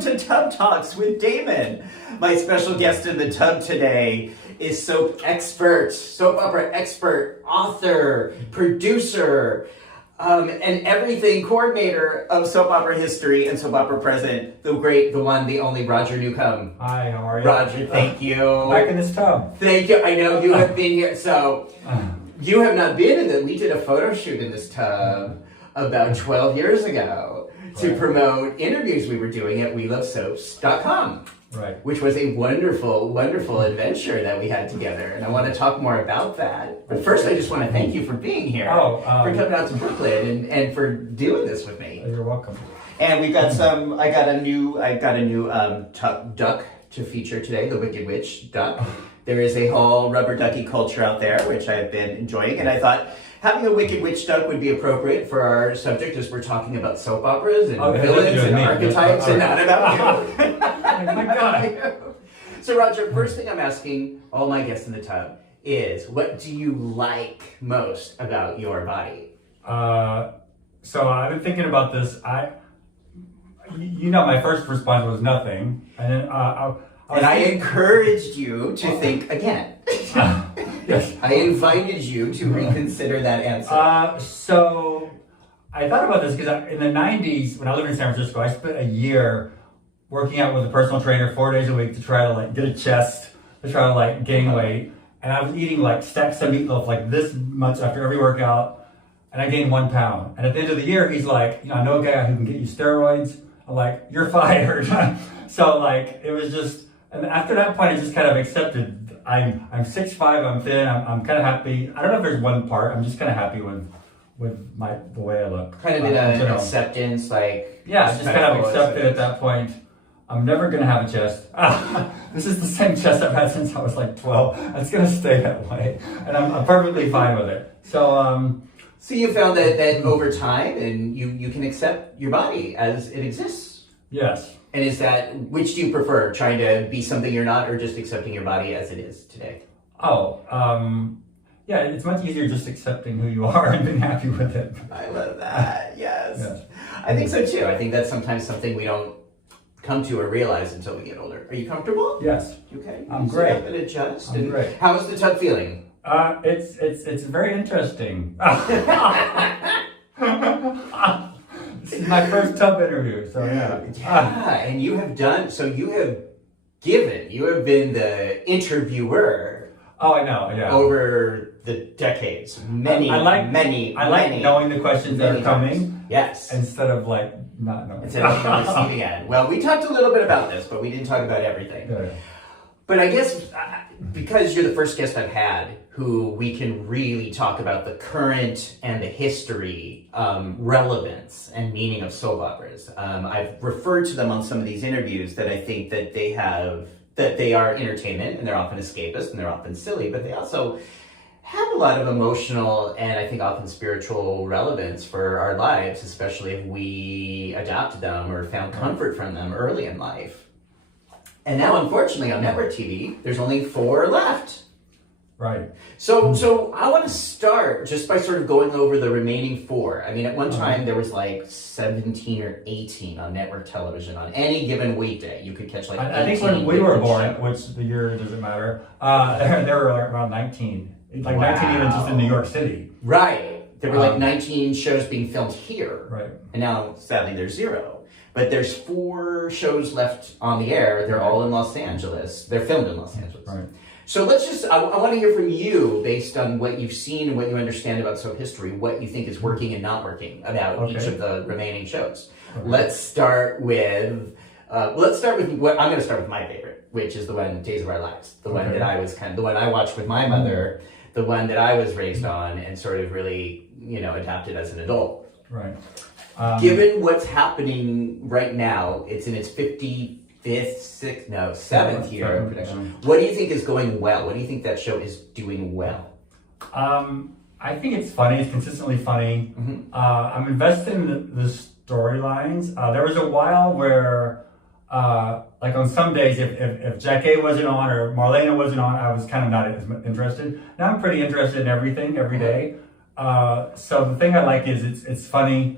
to Tub Talks with Damon. My special guest in the tub today is soap opera expert, author, producer, and everything coordinator of soap opera history and soap opera present, the great, the one, the only Roger Newcomb. Hi, how are you? Roger, thank you. Back in this tub. Thank you. I know you have been here. So, you have not been in it. We did a photo shoot in this tub about 12 years ago to promote interviews we were doing at WeLoveSoaps.com. Right. Which was a wonderful, wonderful adventure that we had together. And I want to talk more about that. But first, I just want to thank you for being here. For coming out to Brooklyn and for doing this with me. You're welcome. And we've got I got a new duck to feature today, the Wicked Witch duck. There is a whole rubber ducky culture out there, which I've been enjoying. And I thought having a Wicked Witch duck would be appropriate for our subject as we're talking about soap operas and villains and archetypes and not about you. Oh my God. So Roger, first thing I'm asking all my guests in the tub is, what do you like most about your body? So I've been thinking about this. My first response was nothing. And then I encouraged you to think again. Yes. I invited you to reconsider that answer. So I thought about this because in the 90s, when I lived in San Francisco, I spent a year working out with a personal trainer 4 days a week to try to get a chest, to try to gain weight. And I was eating stacks of meatloaf this much after every workout, and I gained 1 pound. And at the end of the year, he's like, I know a guy who can get you steroids. I'm like, you're fired. So it was just, and after that point, I just kind of accepted. I'm 6'5", I'm thin, I'm kind of happy. I don't know if there's one part, I'm just kind of happy with the way I look. Kind of in an acceptance, yeah, just kind of accepted at that point. I'm never going to have a chest. This is the same chest I've had since I was 12. It's going to stay that way. And I'm perfectly fine with it. So you found that over time, and you can accept your body as it exists. Yes. And which do you prefer, trying to be something you're not, or just accepting your body as it is today? Yeah, it's much easier just accepting who you are and being happy with it. I love that, yes. I think so too. I think that's sometimes something we don't come to or realize until we get older. Are you comfortable? Yes. Okay. I'm great. Sit up and adjust. I'm great. How is the tub feeling? It's very interesting. This is my first tub interview, so yeah. Yeah, and you have been the interviewer. Oh, I know, yeah. Over the decades. I like knowing the questions that are coming. Yes. Instead of not knowing. Instead of the receiving end. Well, we talked a little bit about this, but we didn't talk about everything. Yeah. But I guess because you're the first guest I've had who we can really talk about the current and the history, relevance and meaning of soap operas. I've referred to them on some of these interviews that I think that they are entertainment, and they're often escapist and they're often silly, but they also have a lot of emotional and I think often spiritual relevance for our lives, especially if we adopted them or found comfort from them early in life. And now, unfortunately, on network TV, there's only 4 left. Right. So I want to start just by sort of going over the remaining 4. I mean, at one time there was 17 or 18 on network television on any given weekday. You could catch I think when we were born, which the year doesn't matter, there were around 19. 19 even just in New York City. Right. There were 19 shows being filmed here. Right. And now, sadly, there's 0. But there's 4 shows left on the air. They're all in Los Angeles. They're filmed in Los Angeles. Right. So I want to hear from you, based on what you've seen and what you understand about soap history, what you think is working and not working about each of the remaining shows. Okay. Let's start with what I'm going to start with my favorite, which is the one Days of Our Lives, the one that I was the one I watched with my mother, the one that I was raised on and sort of really, adapted as an adult. Right. Given what's happening right now, it's in its 7th year of production. What do you think is going well? What do you think that show is doing well? I think it's funny. It's consistently funny. Mm-hmm. I'm invested in the storylines. There was a while where, on some days, if Jack A wasn't on or Marlena wasn't on, I was kind of not as interested. Now I'm pretty interested in everything every day. So the thing I like is it's funny.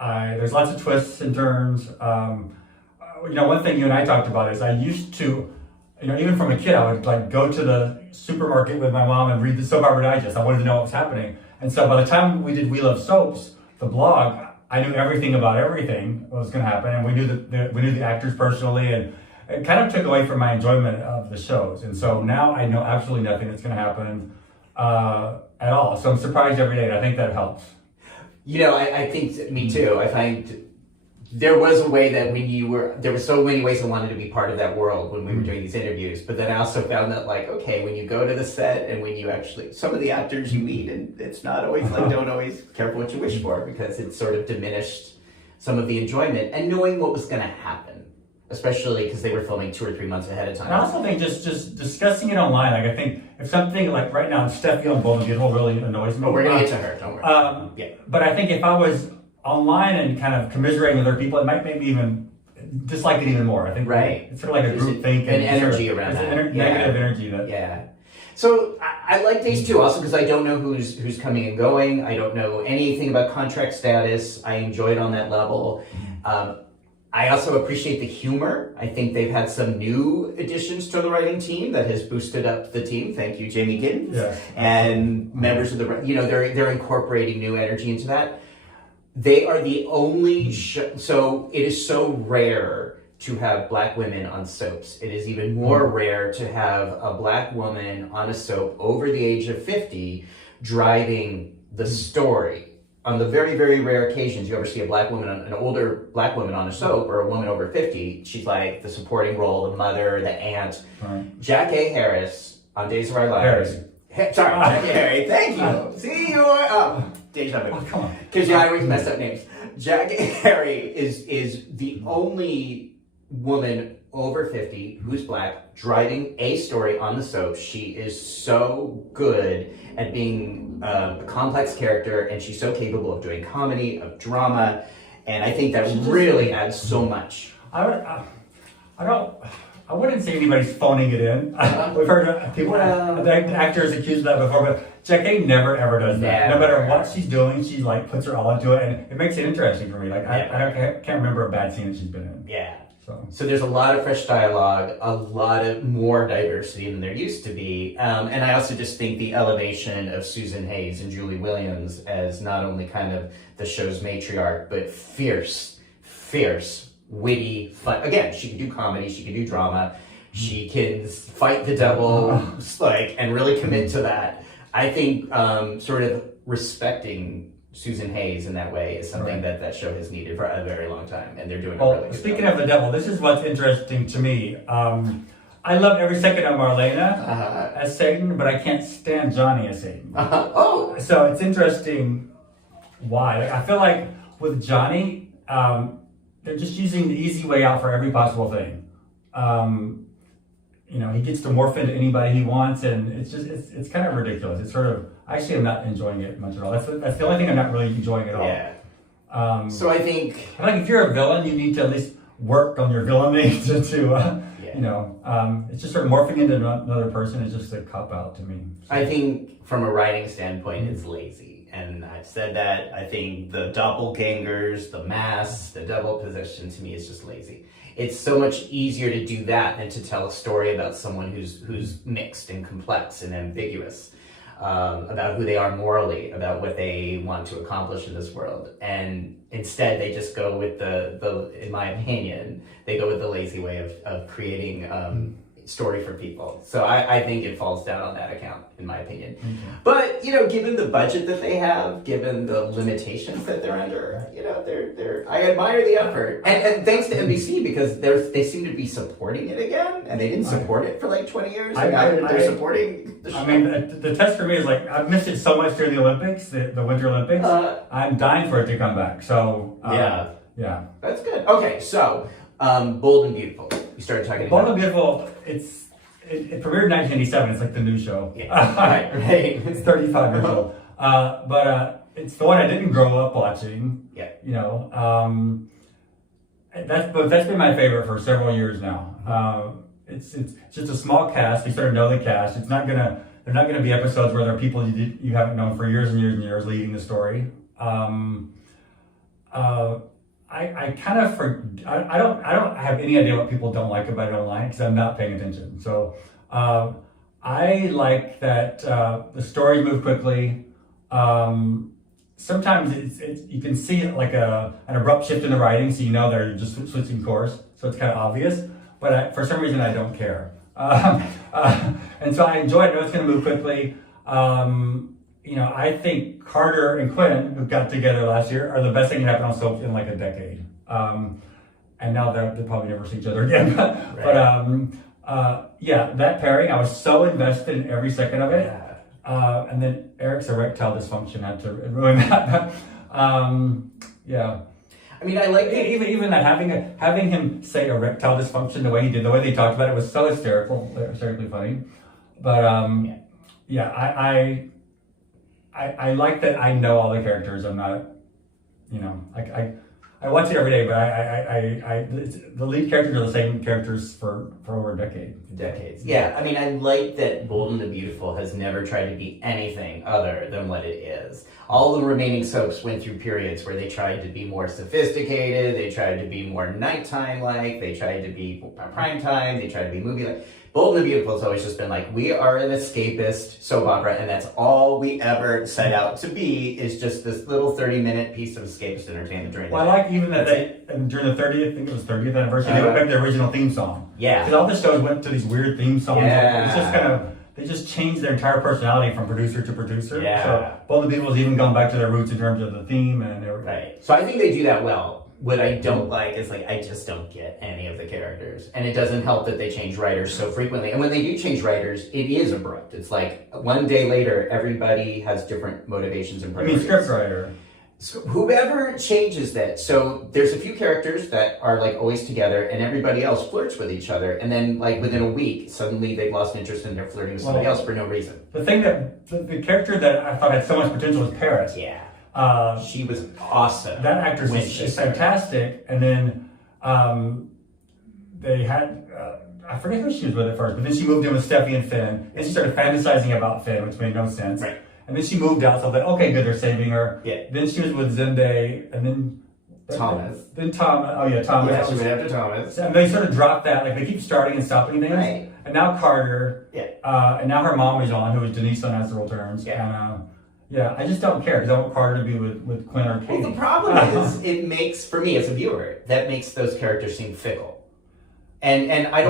There's lots of twists and turns. One thing you and I talked about is I used to, even from a kid, I would like go to the supermarket with my mom and read the Soap Opera Digest. I wanted to know what was happening. And so by the time we did We Love Soaps, the blog, I knew everything about everything what was going to happen, and we knew the actors personally, and it kind of took away from my enjoyment of the shows. And so now I know absolutely nothing that's going to happen at all. So I'm surprised every day, and I think that helps. I think me too. I find there was a way that there were so many ways I wanted to be part of that world when we were doing these interviews. But then I also found that when you go to the set and when you actually, some of the actors you meet, and it's not always don't always careful what you wish for, because it sort of diminished some of the enjoyment and knowing what was going to happen, especially because they were filming 2 or 3 months ahead of time. And I also think just discussing it online, I think if something like right now, Steffi on Bold and Beautiful really annoys me. Oh, we're going to get to her, don't worry. Yeah. But I think if I was online and kind of commiserating with other people, it might make me even dislike it even more. I think it's sort of like a group think and energy around that. Negative energy. So I like days too, also because I don't know who's coming and going. I don't know anything about contract status. I enjoy it on that level. I also appreciate the humor. I think they've had some new additions to the writing team that has boosted up the team. Thank you, Jamie Giddens. And members of they're incorporating new energy into that. They are the only show, so it is so rare to have Black women on soaps. It is even more rare to have a Black woman on a soap over the age of 50 driving the story. On the very, very rare occasions you ever see an older Black woman on a soap, or a woman over 50, she's like the supporting role, the mother, the aunt. Jack A. Harris on Days of Our Lives. Jack A. Harris, thank you. See, you are... Deja vu. Come on. Because I always mess up names. Jack Harry is the only woman over 50 who's Black driving a story on the soap. She is so good at being a complex character, and she's so capable of doing comedy, of drama, and I think that really adds so much. I wouldn't say anybody's phoning it in. We've heard people, actors accused of that before, but Jack A never ever does that. No matter what she's doing, she puts her all into it, and it makes it interesting for me. I can't remember a bad scene that she's been in. Yeah. So there's a lot of fresh dialogue, a lot of more diversity than there used to be, and I also just think the elevation of Susan Hayes and Julie Williams as not only kind of the show's matriarch, but fierce, witty, fun. Again, she can do comedy, she can do drama, she can fight the devil, and really commit to that. I think sort of respecting Susan Hayes in that way is something that show has needed for a very long time, and they're doing a really good speaking job. of the devil, this is what's interesting to me. I love every second of Marlena as Satan, but I can't stand Johnny as Satan. So it's interesting why. I feel like with Johnny, they're just using the easy way out for every possible thing. He gets to morph into anybody he wants, and it's kind of ridiculous. It's sort of, actually, I'm not enjoying it much at all. That's the only thing I'm not really enjoying at all. Yeah. So I think if you're a villain, you need to at least work on your villainy it's just sort of morphing into another person is just a cop out to me. So. I think from a writing standpoint, it's lazy. And I've said that. I think the doppelgangers, the masks, the devil possession, to me is just lazy. It's so much easier to do that than to tell a story about someone who's mixed and complex and ambiguous, about who they are morally, about what they want to accomplish in this world. And instead, they just go with in my opinion, they go with the lazy way of creating story for people. So I think it falls down on that account, in my opinion. But given the budget that they have, given the limitations that they're under, I admire the effort, and thanks to NBC, because they seem to be supporting it again, and they didn't support it for 20 years. And now they're supporting the show. I mean, the test for me is I've missed it so much during the Olympics, the Winter Olympics. I'm dying for it to come back. So yeah, that's good. Okay, so Bold and Beautiful. You started talking about Bold and Beautiful. It premiered in 1987. It's like the new show. Yeah. Right. It's 35 years old. But it's the one I didn't grow up watching. Yeah. That's been my favorite for several years now. It's just a small cast. You sort of know the cast. They're not gonna be episodes where there are people you haven't known for years and years and years leading the story. I kind of I don't have any idea what people don't like about it online because I'm not paying attention. So I like that the stories move quickly. Sometimes it's you can see like an abrupt shift in the writing, so you know they're just switching course. So it's kind of obvious, but for some reason I don't care. And so I enjoy it. I know it's going to move quickly. I think Carter and Quinn, who got together last year, are the best thing that happened on soap in like a decade. And now they'll probably never see each other again. But that pairing, I was so invested in every second of it. Yeah. And then Eric's erectile dysfunction had to ruin that. I mean, I like that. Even that having him say erectile dysfunction the way he did, the way they talked about it was so hysterically funny. But I like that I know all the characters. I'm not, I watch it every day, but the lead characters are the same characters for over a decade. Decades. Yeah, I mean, I like that Bold and the Beautiful has never tried to be anything other than what it is. All the remaining soaps went through periods where they tried to be more sophisticated, they tried to be more nighttime-like, they tried to be primetime, they tried to be movie-like. Bold and the Beautiful has always just been like, we are an escapist soap opera, and that's all we ever set out to be, is just this little 30-minute piece of escapist entertainment during the day. I like even that during the 30th, I think it was 30th anniversary, they went back to the original theme song. Yeah. Because all the shows went to these weird theme songs. Yeah. It's just they just changed their entire personality from producer to producer. Yeah. So Bold and the Beautiful's even gone back to their roots in terms of the theme and everything. Right. So I think they do that well. What I don't like is I just don't get any of the characters. And it doesn't help that they change writers so frequently. And when they do change writers, it is abrupt. It's like one day later, everybody has different motivations and priorities. Scriptwriter. So whoever changes that. So there's a few characters that are always together and everybody else flirts with each other. And then within a week, suddenly they've lost interest and they're flirting with somebody else for no reason. The thing that, the character that I thought had so much potential was Paris. Yeah. She was awesome. That actress is fantastic. And then they had, I forget who she was with at first, but then she moved in with Steffi and Finn. And she started fantasizing about Finn, which made no sense. Right. And then she moved out, so I was like, okay, good, they're saving her. Yeah. Then she was with Zende, and then Thomas. Thomas. Yeah, she went after Thomas. And they sort of dropped that, they keep starting and stopping things. Right. And now Carter. Yeah. And now her mom is on, who is Denise on Natural Terms. Yeah. And I just don't care because I want Carter to be with Quinn or Katie. Well, the problem is, it makes, for me as a viewer, that makes those characters seem fickle. And I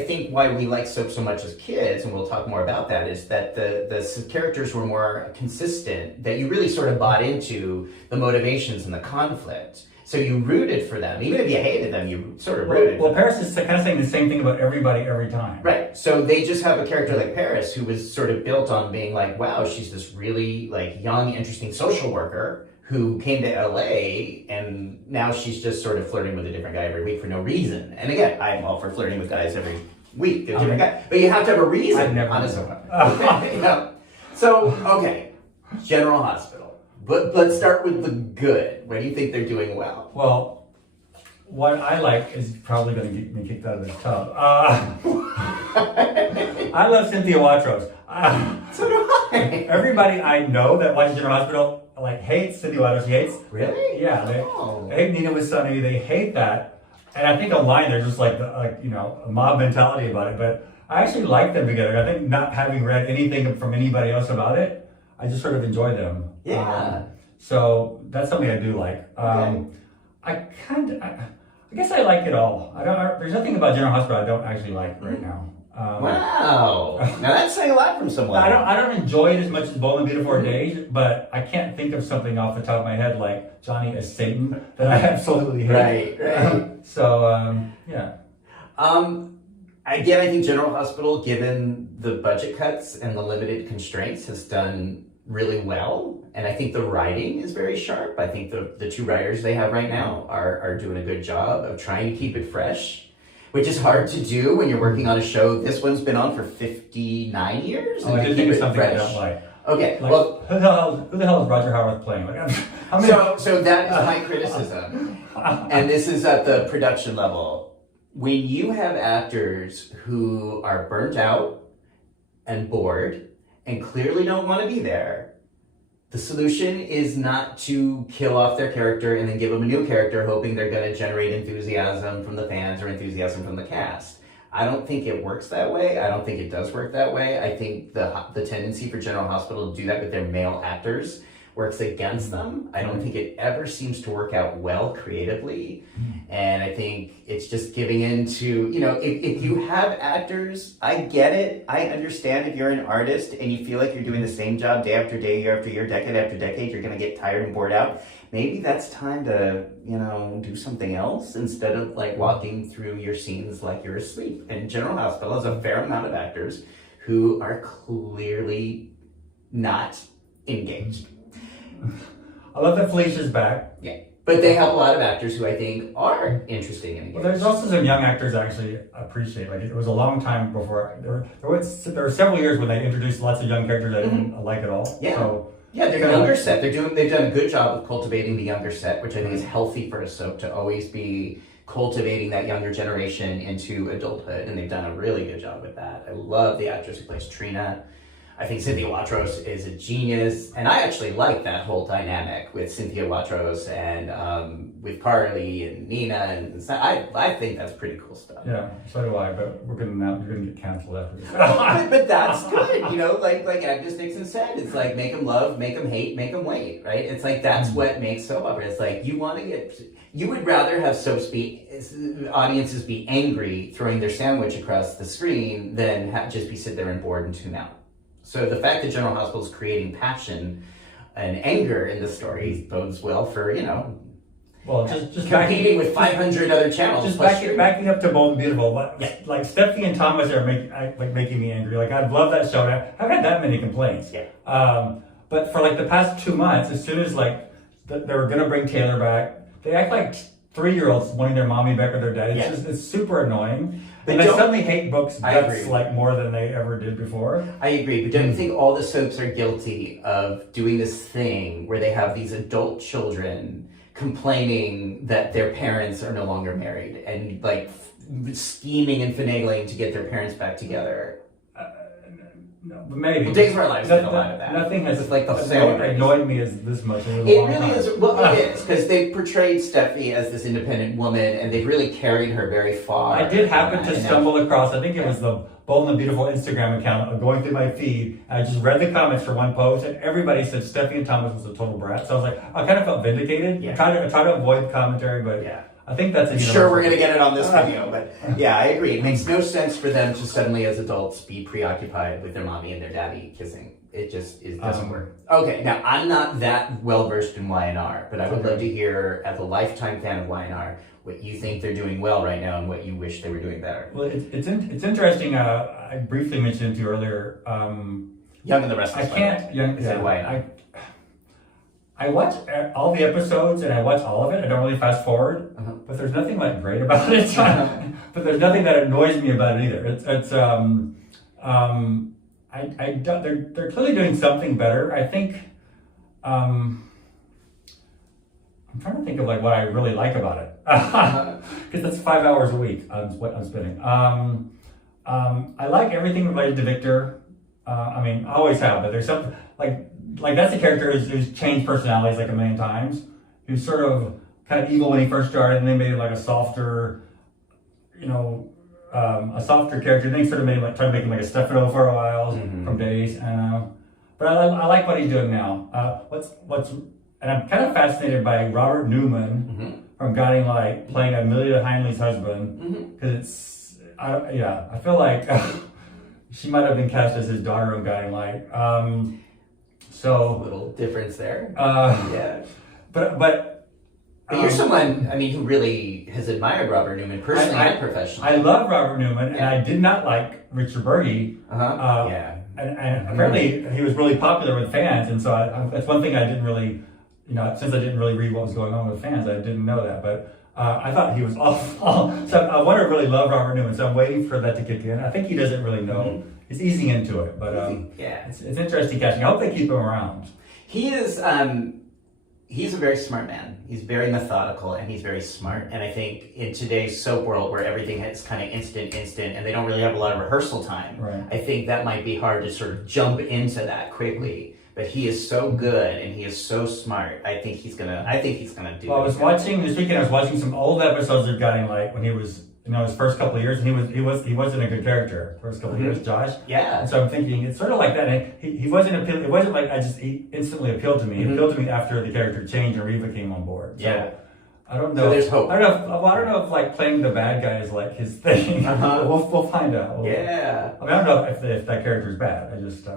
think why we like soap so much as kids, and we'll talk more about that, is that the characters were more consistent, that you really sort of bought into the motivations and the conflict. So you rooted for them. Even if you hated them, you sort of rooted for them. Paris is kind of saying the same thing about everybody every time. Right. So they just have a character like Paris who was sort of built on being like, wow, she's this really young, interesting social worker who came to LA, and now she's just sort of flirting with a different guy every week for no reason. And again, I'm all for flirting with guys every week, a different guy. But you have to have a reason. I've never on So, okay, General Hospital. But let's start with the good. What do you think they're doing well? Well, what I like is probably going to get me kicked out of this tub. I love Cynthia Watros. So do I. Everybody I know that watches General Hospital hates Cynthia Watros. She hates. Really? Yeah. They hate Nina with Sonny. They hate that. And I think online they're just a mob mentality about it. But I actually like them together. I think not having read anything from anybody else about it, I just sort of enjoy them. Yeah. So that's something I do like. Okay. I guess I like it all. There's nothing about General Hospital I don't actually like right now. Wow. Now that's saying a lot from someone. I don't enjoy it as much as Bold and Beautiful Days, but I can't think of something off the top of my head like Johnny as Satan that I absolutely hate. Right. So yeah. Again, I think General Hospital, given the budget cuts and the limited constraints, has done really well. And I think the writing is very sharp. I think the two writers they have right now are doing a good job of trying to keep it fresh, which is hard to do when you're working on a show. This one's been on for 59 years. Oh, I did think of something I don't like. Okay, well, who the hell is Roger Howarth playing? So that is my criticism, and this is at the production level. When you have actors who are burnt out and bored and clearly don't want to be there, The solution is not to kill off their character and then give them a new character, hoping they're going to generate enthusiasm from the fans or enthusiasm from the cast. I don't think it works that way. I don't think it does work that way. I think the tendency for General Hospital to do that with their male actors works against them. I don't think it ever seems to work out well creatively. And I think it's just giving in to, if you have actors, I get it. I understand if you're an artist and you feel like you're doing the same job day after day, year after year, decade after decade, you're going to get tired and bored out. Maybe that's time to, do something else instead of like walking through your scenes like you're asleep. And General Hospital has a fair amount of actors who are clearly not engaged. I love that Felicia's back. Yeah. But they have a lot of actors who I think are interesting and engaged. Well, there's also some young actors I actually appreciate. Like, it was a long time before. There were several years when they introduced lots of young characters I didn't like at all. Yeah. So, yeah, they're younger set. They've done a good job of cultivating the younger set, which I think is healthy for a soap to always be cultivating that younger generation into adulthood, and they've done a really good job with that. I love the actress who plays Trina. I think Cynthia Watros is a genius, and I actually like that whole dynamic with Cynthia Watros and with Carly and Nina, and I think that's pretty cool stuff. Yeah, so do I. But you're gonna get canceled after this. but that's good, like Agnes Dixon said, it's like make them love, make them hate, make them wait, right? It's like that's what makes soap opera. It's like you would rather have audiences be angry throwing their sandwich across the screen than just be sit there and bored and tune out. So the fact that General Hospital is creating passion and anger in the story bodes well for, well, just competing with 500 other channels. Just backing up to Bold and Beautiful. Like Stephanie and Thomas are making me angry. Like, I love that show. I haven't had that many complaints. Yeah. But for like the past 2 months, as soon as like they were gonna bring Taylor back, they act like 3-year-olds wanting their mommy back or their dad. It's super annoying. And they suddenly hate books guts like more than they ever did before. I agree, but don't you think all the soaps are guilty of doing this thing where they have these adult children complaining that their parents are no longer married and like scheming and finagling to get their parents back together? No, maybe. Well, Days of Our Lives did a lot of that. Nothing has like annoyed me as this much. It really is. Well, it is because they portrayed Steffi as this independent woman, and they've really carried her very far. I did happen to stumble across. I think it was the Bold and Beautiful Instagram account. Going through my feed, I just read the comments for one post, and everybody said Steffi and Thomas was a total brat. So I was like, I kind of felt vindicated. Yeah. I try to avoid commentary, but yeah. I think that's sure we're going to get it on this video, but yeah, I agree. It makes no sense for them to suddenly, as adults, be preoccupied with their mommy and their daddy kissing. It just doesn't work. Okay, now I'm not that well versed in Y&R, but I would love to hear, as a lifetime fan of Y&R, what you think they're doing well right now and what you wish they were doing better. Well, it's interesting. I briefly mentioned to you earlier. Young and the Restless. I watch all the episodes and I watch all of it. I don't really fast forward, but there's nothing like great about it. But there's nothing that annoys me about it either. They're clearly doing something better. I think. I'm trying to think of like what I really like about it, because that's 5 hours a week. What I'm spending. I like everything related to Victor. I always have, but there's something like that's a character who's changed personalities like a million times. Who's sort of kind of evil when he first started, and then made him like a softer, a softer character. And then he sort of tried to make him like a Stefano for a while from Days. But I like what he's doing now. And I'm kind of fascinated by Robert Newman from Guiding Light playing Amelia Heinley's husband, because I feel like she might have been cast as his daughter in Guiding Light. So a little difference there. But you're someone, who really has admired Robert Newman personally and professionally. I love Robert Newman, and I did not like Richard Burgi. And apparently he was really popular with fans, and so that's one thing I didn't really, since I didn't really read what was going on with fans, I didn't know that. But I thought he was awful. So I want to really love Robert Newman, so I'm waiting for that to kick in. I think he doesn't really know. He's easing into it, but it's interesting catching. I hope they keep him around. He is. He's a very smart man. He's very methodical and he's very smart. And I think in today's soap world where everything is kind of instant, and they don't really have a lot of rehearsal time, right. I think that might be hard to sort of jump into that quickly. but he is so good and he is so smart. I think he's gonna do. Well, I was watching this weekend. I was watching some old episodes of Guiding Light when he was, his first couple of years, and he wasn't a good character. First couple of years, Josh. Yeah. And so I'm thinking it's sort of like that. And he wasn't appealing. It wasn't like he instantly appealed to me. It appealed to me after the character changed and Reva came on board. So, Yeah. I don't know. So there's hope. I don't know if like playing the bad guy is like his thing. We'll find out. Yeah. I don't know if that character is bad. I just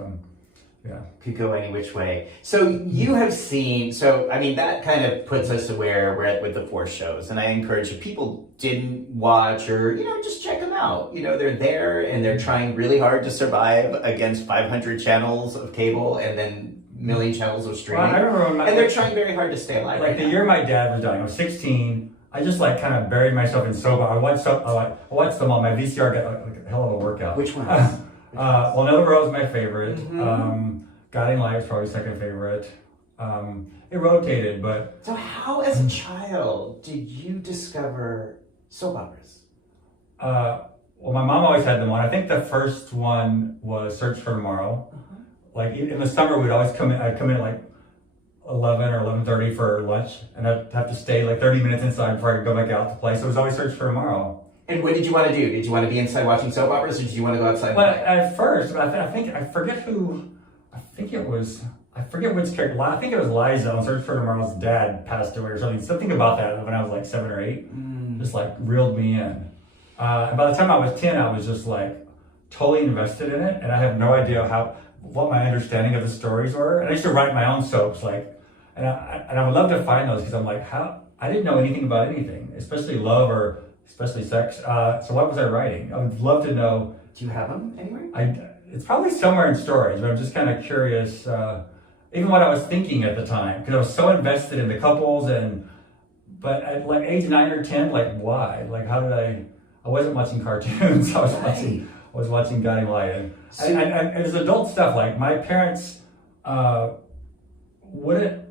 yeah. Could go any which way. So you have seen, that kind of puts us where we're at with the 4 shows. And I encourage if people didn't watch or, just check them out. They're there and they're trying really hard to survive against 500 channels of cable and then million channels of streaming. Well, I remember and they're trying very hard to stay alive. Like the year my dad was dying, I was 16. I just like kind of buried myself in soap. I watched them on my VCR, got like a hell of a workout. Which one? Well, Another World is my favorite. Guiding Light is probably second favorite. It rotated, but... So how, as a child, did you discover soap operas? Well, my mom always had them on. I think the first one was Search for Tomorrow. Like in the summer, I'd come in at like 11 or 11:30 for lunch, and I'd have to stay like 30 minutes inside before I could go back out to play. So it was always Search for Tomorrow. And what did you want to do? Did you want to be inside watching soap operas, or did you want to go outside? Well, at first, I forget which character. I think it was Liza on Search for Tomorrow's dad passed away or something. Something about that when I was like 7 or 8 just like reeled me in. And by the time I was 10, I was just like totally invested in it, and I have no idea what my understanding of the stories were. And I used to write my own soaps, and I would love to find those because I'm like, I didn't know anything about anything, especially love or especially sex. So what was I writing? I would love to know. Do you have them anywhere? It's probably somewhere in stories, but I'm just kind of curious, even what I was thinking at the time, because I was so invested in the couples, but at like age 9 or 10, like why? Like how did I wasn't watching cartoons, I was watching Guiding Light, and as adult stuff, like my parents wouldn't,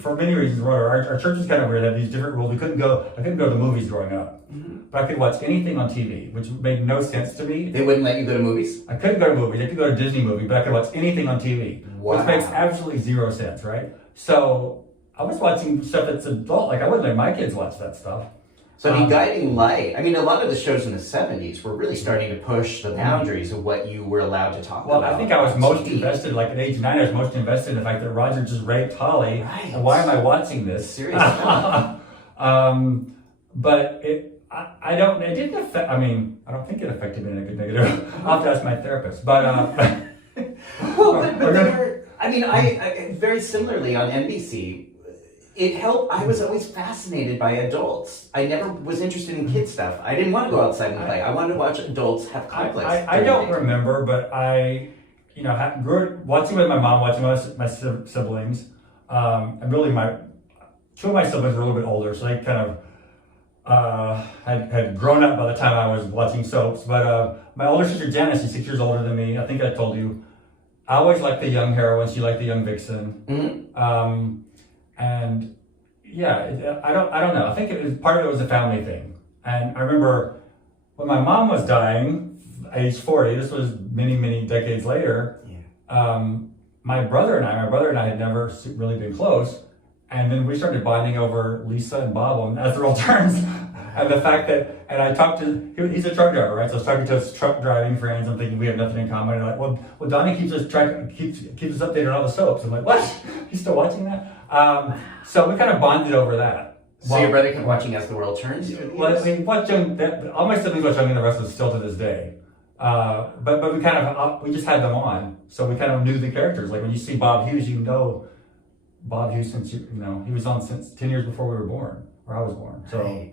for many reasons, our church was kind of weird. They had these different rules. I couldn't go to the movies growing up, but I could watch anything on TV, which made no sense to me. They wouldn't let you go to movies? I couldn't go to movies. I could go to a Disney movie, but I could watch anything on TV, which makes absolutely zero sense, right? So I was watching stuff that's adult. Like I wouldn't let my kids watch that stuff. So Guiding Light, a lot of the shows in the 70s were really starting to push the boundaries of what you were allowed to talk about. Well, I think I was most invested, like at age 9, I was most invested in the fact that Roger just raped Holly. Right. And why am I watching this? Seriously. But it didn't affect, I don't think it affected me in a good negative. I'll have to ask my therapist. But, I very similarly on NBC, it helped. I was always fascinated by adults. I never was interested in kid stuff. I didn't want to go outside and play. I wanted to watch adults have conflicts. I don't remember, but I grew up watching with my mom, watching my siblings. And really two of my siblings were a little bit older, so they kind of had grown up by the time I was watching soaps. But my older sister Janice is 6 years older than me. I think I told you. I always liked the young heroine. She liked the young vixen. And yeah, I don't know. I think part of it was a family thing. And I remember when my mom was dying, age 40. This was many, many decades later. Yeah. My brother and I had never really been close. And then we started bonding over Lisa and Bob on As the World Turns. And the fact that, and I talked to, he's a truck driver, right? So I was talking to his truck driving friends. I'm thinking we have nothing in common. And like, well, Donnie keeps us updated on all the soaps. I'm like, what? He's still watching that? So we kind of bonded over that. So your brother kept watching As the World Turns? Well, I mean, all my siblings watch Young and the Restless still to this day. But we kind of, we just had them on. So we kind of knew the characters. Like when you see Bob Hughes, you know Bob Hughes since, he was on since 10 years before we were born, or I was born. So, right.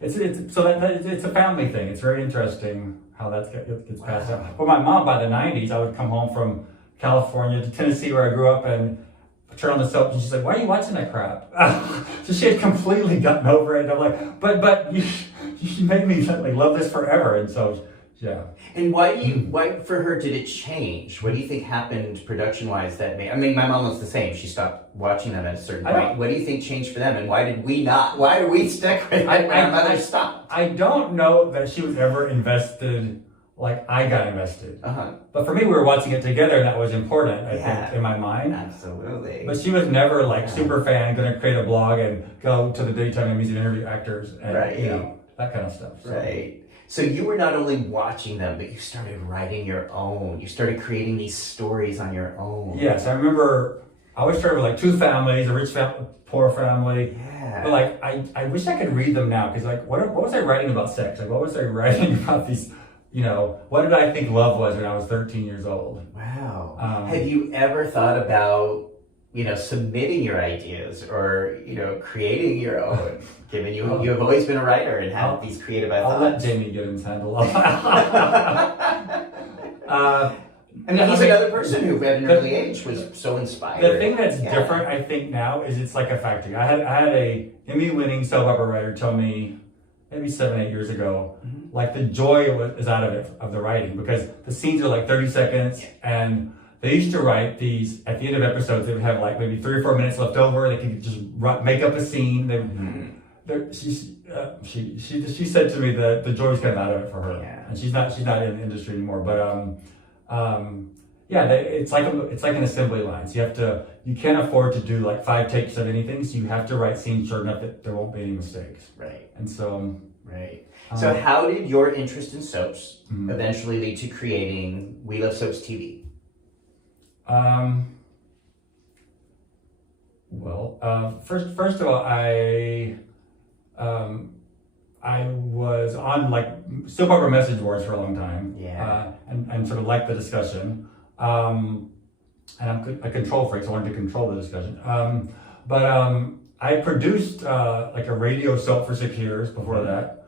It's a family thing. It's very interesting how that gets passed down. But my mom, by the 90s, I would come home from California to Tennessee where I grew up and turn on the soap and she's like, why are you watching that crap? So she had completely gotten over it. And I'm like, but you made me love this forever. And so, yeah. And why for her did it change? What do you think happened production-wise that made, my mom was the same. She stopped watching them at a certain point. What do you think changed for them? And why did we not? Why are we stuck with it when our mother stopped? I don't know that she was ever invested like I got invested. Uh-huh. But for me, we were watching it together, and that was important, I Yeah. think, in my mind. Absolutely. But she was never like super fan, going to create a blog and go to the daytime Emmys and interview actors and that kind of stuff. So. Right. So you were not only watching them, but you started writing your own. You started creating these stories on your own. Yes, I remember I always started with like two families, a rich family, poor family. Yeah. But like, I wish I could read them now, because like, what was I writing about sex? Like, what was I writing about these, what did I think love was when I was 13 years old? Wow. Have you ever thought about, submitting your ideas or, creating your own? Given you have always been a writer and had these creative thoughts. I'll let Jamie get his handle up. He's another person who at an early age was so inspired. The thing that's different, I think, now is it's like a factory. I had a Emmy-winning soap opera writer tell me maybe 7-8 years ago, like the joy is out of it, of the writing, because the scenes are like 30 seconds, and they used to write these at the end of episodes. They would have like maybe 3 or 4 minutes left over. They could just make up a scene. She said to me that the joy was kind of out of it for her, and she's not in the industry anymore. But it's like an assembly line. So you can't afford to do like 5 takes of anything. So you have to write scenes short enough that there won't be any mistakes. Right. And so. Right. So how did your interest in soaps eventually lead to creating We Love Soaps TV? First of all, I was on like soap opera message boards for a long time, and sort of liked the discussion. And I'm a control freak, so I wanted to control the discussion. I produced like a radio soap for 6 years before that.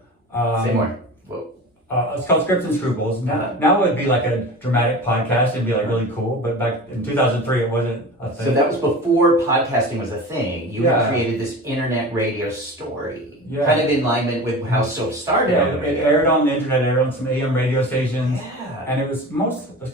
Say more. Whoa. It's called Scripts and Scruples. Now it would be like a dramatic podcast. It'd be like really cool. But back in 2003, it wasn't a thing. So that was before podcasting was a thing. You had created this internet radio story, kind of in alignment with how soap started. Yeah, it aired on the internet, aired on some AM radio stations, and it was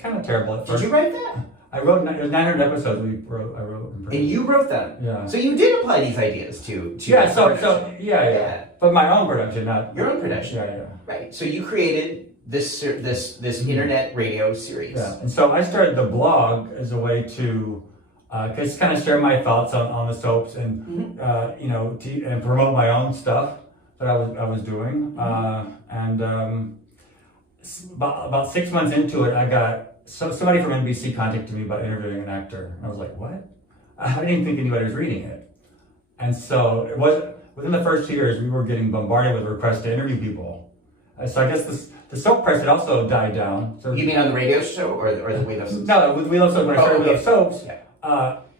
kind of terrible at first. Did you write that? I wrote. It was 900 episodes. I wrote. And you wrote them. Yeah. So you did apply these ideas to yeah. But my own production, not your own production. Yeah. Right. So you created this internet radio series. Yeah. And so I started the blog as a way to just kind of share my thoughts on the soaps and and promote my own stuff that I was doing. About 6 months into it, I got somebody from NBC contacted me about interviewing an actor. And I was like, what? I didn't think anybody was reading it. And so it was within the first 2 years, we were getting bombarded with requests to interview people. So I guess the soap press had also died down. So you mean on the radio show or the We Love Soaps? No, with We Love Soaps. When I started We Love Soaps,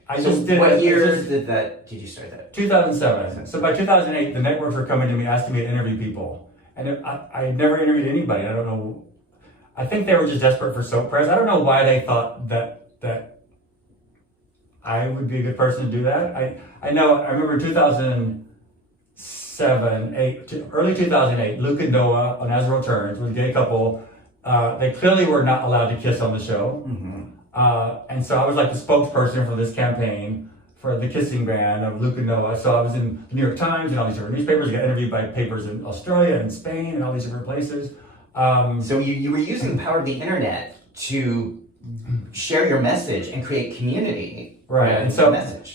What year did you start that? 2007. So by 2008, the networks were coming to me asking me to interview people. And I had never interviewed anybody. I don't know. I think they were just desperate for soap press. I don't know why they thought that I would be a good person to do that. I remember early 2008, Luke and Noah on As Returns was a gay couple. They clearly were not allowed to kiss on the show. And so I was like the spokesperson for this campaign for the kissing ban of Luke and Noah. So I was in the New York Times and all these different newspapers. I got interviewed by papers in Australia and Spain and all these different places. So you were using the power of the internet to share your message and create community. Right, and so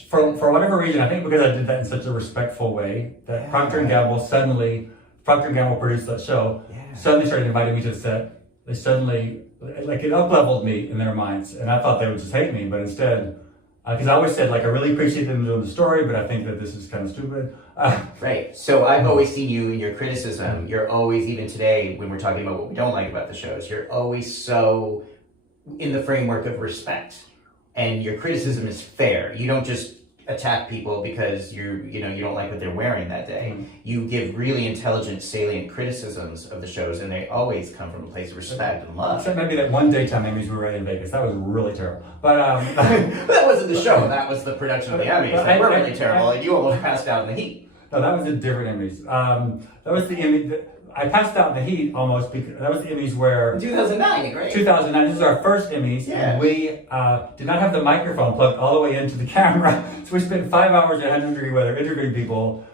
for whatever reason, I think because I did that in such a respectful way, that Procter & Gamble produced that show, suddenly started inviting me to the set. They suddenly, like it up-leveled me in their minds, and I thought they would just hate me, but instead, because I always said, like, I really appreciate them doing the story, but I think that this is kind of stupid. Right. So I've always seen you in your criticism. You're always, even today, when we're talking about what we don't like about the shows, you're always so in the framework of respect. And your criticism is fair. You don't just attack people because you don't like what they're wearing that day. You give really intelligent, salient criticisms of the shows, and they always come from a place of respect and love. Except maybe that one daytime Emmys we were right in Vegas. That was really terrible. But that wasn't the show. That was the production of the Emmys. They were really terrible, and you almost passed out in the heat. No, that was a different Emmys. That was the Emmy. I passed out in the heat almost because that was the Emmys where... 2009, right? 2009, this is our first Emmys, and we did not have the microphone plugged all the way into the camera, so we spent 5 hours in 100-degree weather interviewing people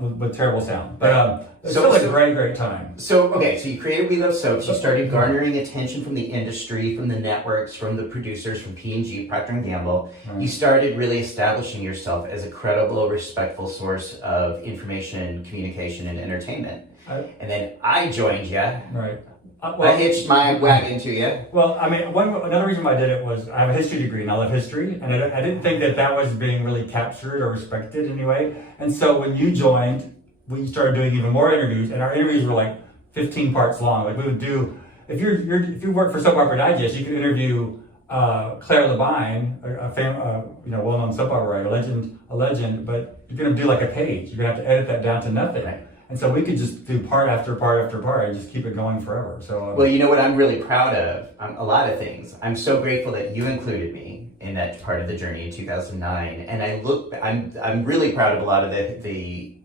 with terrible sound. But it's still a great time. So you created We Love Soaps. You started garnering attention from the industry, from the networks, from the producers, from P&G, Procter & Gamble. Right. You started really establishing yourself as a credible, respectful source of information, communication, and entertainment. And then I joined you. Right. I hitched my wagon to you. Well, I mean, another reason why I did it was I have a history degree and I love history, and I didn't think that was being really captured or respected anyway. And so when you joined, we started doing even more interviews, and our interviews were like 15 parts long. Like we would do, if you work for Soap Opera Digest, you could interview Claire Labine, a well-known soap opera writer, a legend, but you're going to do like a page. You're going to have to edit that down to nothing. Right. And so we could just do part after part after part and just keep it going forever. So well, you know what I'm really proud of? A lot of things. I'm so grateful that you included me in that part of the journey in 2009. And I'm really proud of a lot of the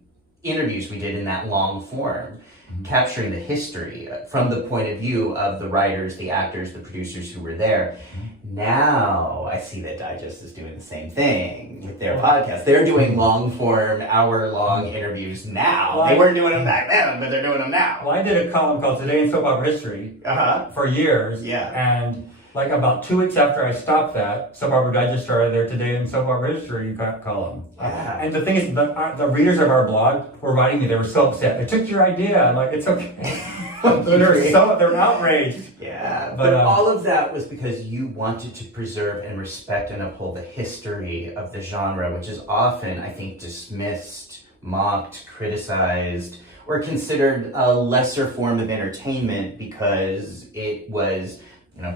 interviews we did in that long form, capturing the history from the point of view of the writers, the actors, the producers who were there. Now I see that Digest is doing the same thing with their podcast. They're doing long form, hour-long interviews now. They weren't doing them back then, but they're doing them now. Well, I did a column called Today in Soap Opera History for years. Yeah. And like about 2 weeks after I stopped that, Soap Opera Digest started their Today in Soap Opera History column. Yeah. And the thing is, the readers of our blog were writing me. They were so upset. They took your idea. I'm like, it's okay. They're outraged. Yeah, but all of that was because you wanted to preserve and respect and uphold the history of the genre, which is often, I think, dismissed, mocked, criticized, or considered a lesser form of entertainment because it was,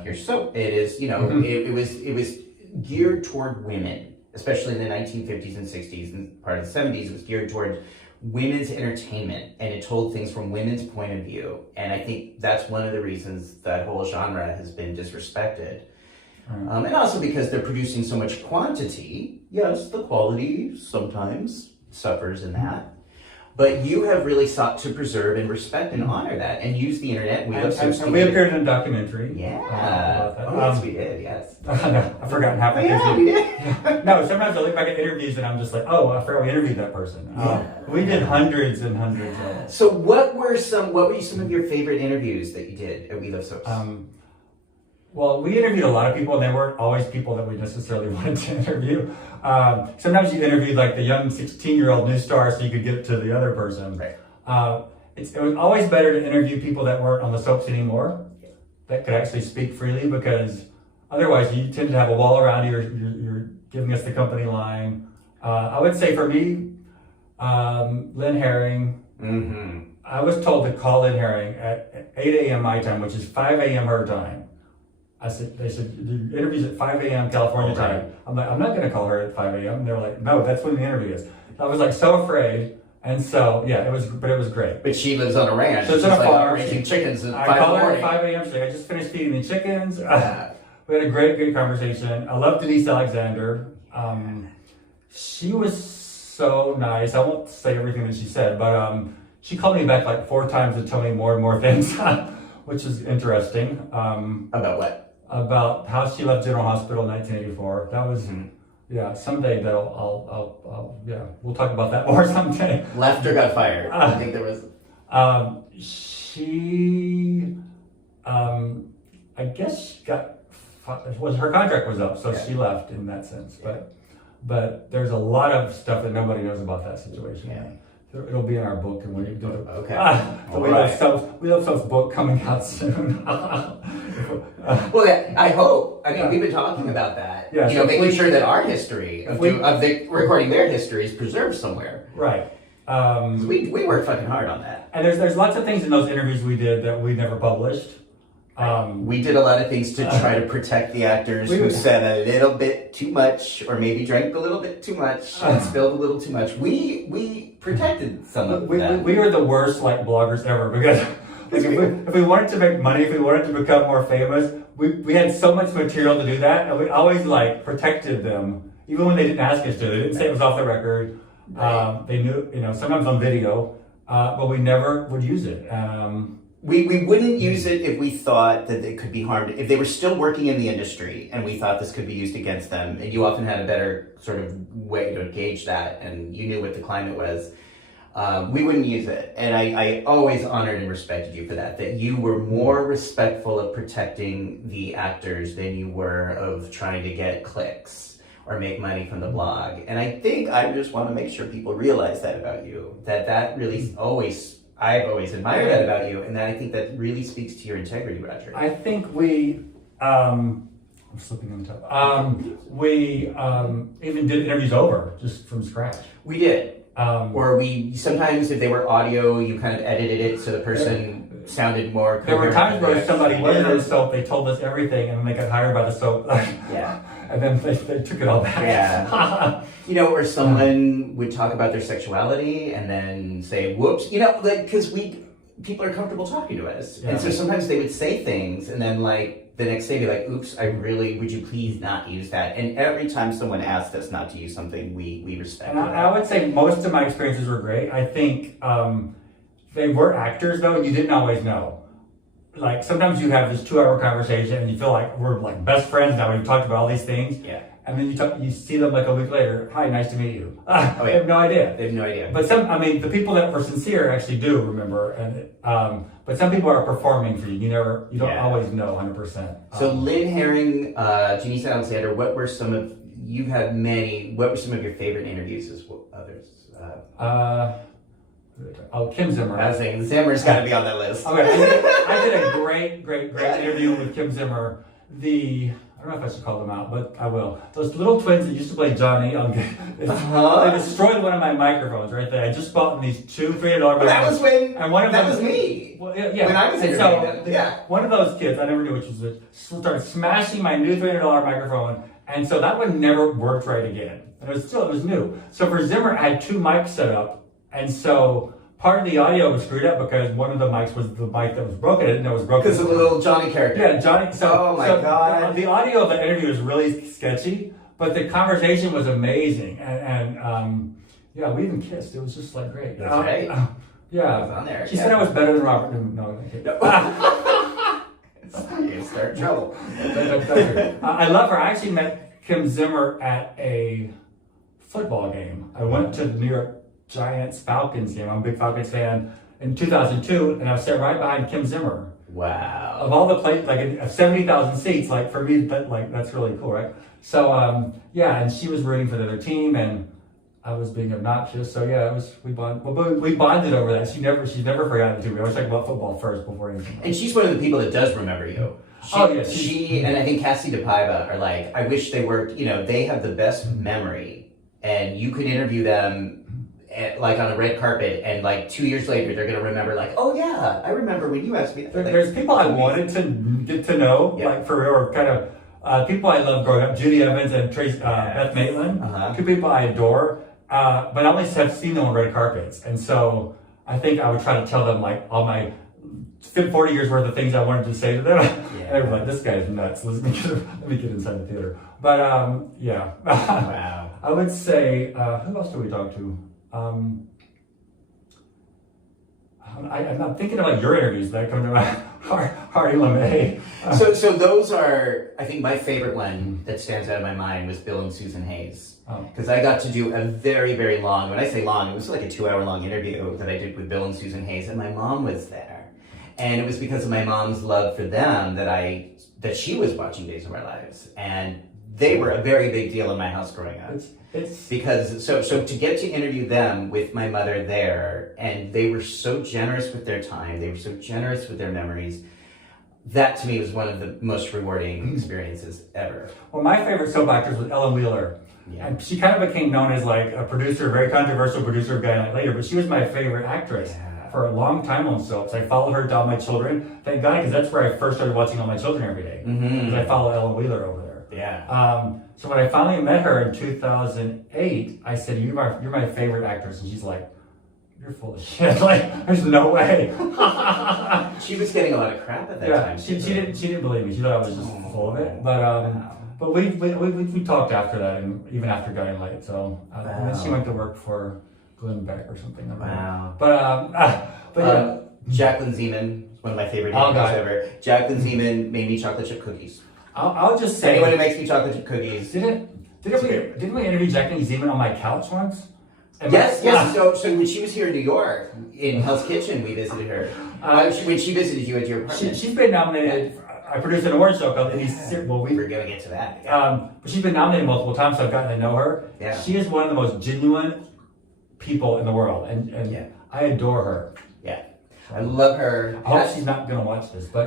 here's soap. It is, it was geared toward women, especially in the 1950s and 60s and part of the 70s. It was geared toward women's entertainment, and it told things from women's point of view. And I think that's one of the reasons that whole genre has been disrespected. And also because they're producing so much quantity. Yes, the quality sometimes suffers in that. But you have really sought to preserve and respect and honor that, and use the internet. We appeared in a documentary. Yeah. Yes, we did. Yes. I've forgotten half of it. Yeah, we did. No, sometimes I look back at interviews and I'm just like, oh, I forgot we interviewed that person. We did hundreds and hundreds of them. So what were some of your favorite interviews that you did at We Love Soaps? Well, we interviewed a lot of people, and they weren't always people that we necessarily wanted to interview. Sometimes you interviewed like the young 16-year-old new star so you could get to the other person. Right. It was always better to interview people that weren't on the soaps anymore, that could actually speak freely, because otherwise you tend to have a wall around you. You're giving us the company line. I would say for me, Lynn Herring. Mm-hmm. I was told to call Lynn Herring at 8 a.m. my time, which is 5 a.m. her time. They said, the interview's at 5 a.m. California time. I'm like, I'm not going to call her at 5 a.m. And they were like, no, that's when the interview is. I was like so afraid. And so, yeah, it was great. But she lives on a ranch. So it's on a farm. Raising chickens at 5 I called her at 5 a.m. She's like, I just finished feeding the chickens. We had a great conversation. I love Denise Alexander. She was so nice. I won't say everything that she said, but she called me back like 4 times to tell me more and more things, which is interesting. About what? About how she left General Hospital in 1984. That was, someday we'll talk about that more someday. Left or got fired? I think there was. She, I guess she got, her contract was up, so she left in that sense. But there's a lot of stuff that nobody knows about that situation. Yeah. It'll be in our book, and we do it. Okay. We Love Soap's book coming out soon. Well, I hope. I mean, we've been talking about that. Yeah, making sure that our history of the recording their history is preserved somewhere. Right. We worked fucking hard on that. And there's lots of things in those interviews we did that we never published. We did a lot of things to try to protect the actors who said a little bit too much, or maybe drank a little bit too much and spilled a little too much. We protected some of that. We were the worst bloggers ever, because if we wanted to make money, if we wanted to become more famous, we had so much material to do that, and we always protected them, even when they didn't ask us to. They didn't say it was off the record. Right. They knew, sometimes on video, but we never would use it. We wouldn't use it if we thought that it could be harmed. If they were still working in the industry and we thought this could be used against them, and you often had a better sort of way to gauge that, and you knew what the climate was. we wouldn't use it. And I always honored and respected you for that you were more respectful of protecting the actors than you were of trying to get clicks or make money from the blog. And I think I just want to make sure people realize that about you, that really I've always admired that about you, and that I think that really speaks to your integrity, Roger. I think we, I'm slipping on the top. We even did interviews over just from scratch. We did. Or we sometimes, if they were audio, you kind of edited it so the person sounded more. There were times where somebody wanted the soap, they told us everything, and then they got hired by the soap. Yeah. And then they took it all back. Yeah. Or someone would talk about their sexuality and then say, whoops, because people are comfortable talking to us. Yeah. And so sometimes they would say things and then the next day be like, oops, would you please not use that? And every time someone asked us not to use something, we respect and I would say most of my experiences were great. I think they were actors though, and you didn't always know. Like sometimes you have this 2-hour conversation and you feel like we're like best friends now. We've talked about all these things. Yeah. And then you see them like a week later. Hi, nice to meet you. Oh, yeah. They have no idea. They have no idea. But the people that were sincere actually do remember. And but some people are performing for you. You don't always know 100%. So Lynn Herring, Janice Alexander, what were some of your favorite interviews as others? Kim Zimmer. I was saying Zimmer's got to be on that list. Okay, I did a great interview with Kim Zimmer. I don't know if I should call them out, but I will. Those little twins that used to play Johnny, they destroyed one of my microphones right there. I just bought these $200-$300 microphones. That was when. And one of that them was me. Well, yeah. When I was interviewing them. One of those kids, I never knew which was it, started smashing my new $300 microphone, and so that one never worked right again. And it was new. So for Zimmer, I had 2 mics set up, and so part of the audio was screwed up because one of the mics was the mic that was broken. I didn't know it was broken. Because of the little Johnny character. Yeah, Johnny. Oh my God. The audio of the interview was really sketchy, but the conversation was amazing. And we even kissed. It was just like great. That's right. Yeah. I was on there. She said I was better than Robert Newman. No. You start trouble. I love her. I actually met Kim Zimmer at a football game. I went to the New York Giants Falcons game. I'm a big Falcons fan in 2002, and I was sitting right behind Kim Zimmer. Wow. Of all the places, like 70,000 seats, like for me, that's really cool, right? So and she was rooting for the other team, and I was being obnoxious. So yeah, we bonded over that. She's never forgotten it too. We always talk about football first before anything else. And she's one of the people that does remember you. She and I think Cassie DePaiva are like, I wish they worked. They have the best memory, and you could interview them. On a red carpet, and 2 years later, they're gonna remember. Oh yeah, I remember when you asked me. There's people I wanted to get to know, for real, or kind of people I love growing up. Judy Evans and Beth Maitland, 2 people I adore, but I only have seen them on red carpets, and so I think I would try to tell them all my 40 years worth of things I wanted to say to them. Yeah. They were like, "This guy's nuts. Let me get inside the theater." But Wow. I would say, who else do we talk to? I'm not thinking about your interviews that come to my Hardy LeMay. So those are, I think my favorite one that stands out in my mind was Bill and Susan Hayes. Because I got to do a very, very long, when I say long, it was like a 2-hour long interview that I did with Bill and Susan Hayes, and my mom was there. And it was because of my mom's love for them that she was watching Days of Our Lives. And they were a very big deal in my house growing up. Because so to get to interview them with my mother there, and they were so generous with their time, they were so generous with their memories. That to me was one of the most rewarding experiences ever. Well, my favorite soap actress was Ellen Wheeler. Yeah. And she kind of became known as a producer, a very controversial producer of Guy Night later, but she was my favorite actress for a long time on soaps. I followed her to All My Children. Thank God, because that's where I first started watching All My Children every day. Because I follow Ellen Wheeler over there. Yeah. So when I finally met her in 2008, I said, "You're my favorite actress," and she's like, "You're full of shit. There's no way." She was getting a lot of crap at that time. She didn't believe me. She thought I was just full of it. But we talked after that, and even after Guy Night. So and then she went to work for Glenn Beck or something. Wow. But Jacqueline Zeman, one of my favorite actors ever. Jacqueline Zeman made me chocolate chip cookies. I'll just say, anyone who makes me chocolate chip cookies. Didn't we interview Jacqueline Zeman on my couch once? Yes. So when she was here in New York, in Hell's Kitchen, we visited her. When she visited you at your apartment. She's been nominated. I produced an award show called We're going to get to that. But she's been nominated multiple times, so I've gotten to know her. Yeah. She is one of the most genuine people in the world, and I adore her. Yeah. I love her. I hope she's not going to watch this, but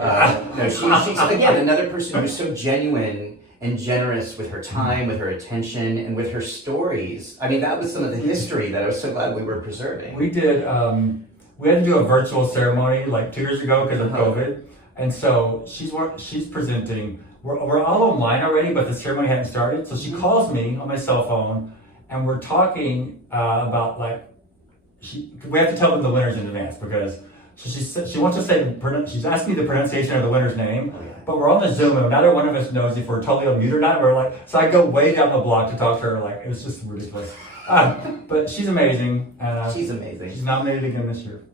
no, she's again another person who's so genuine and generous with her time, with her attention, and with her stories. I mean, that was some of the history that I was so glad we were preserving. We did. We had to do a virtual ceremony like 2 years ago because of COVID, and so she's presenting. We're all online already, but the ceremony hadn't started. So she calls me on my cell phone, and we're talking about we have to tell them the winners in advance because she wants to say she's asking me the pronunciation of the winner's name, but we're on the Zoom and neither one of us knows if we're totally on mute or not. So I go way down the block to talk to her. It was just ridiculous. But she's amazing. She's amazing. She's nominated again this year.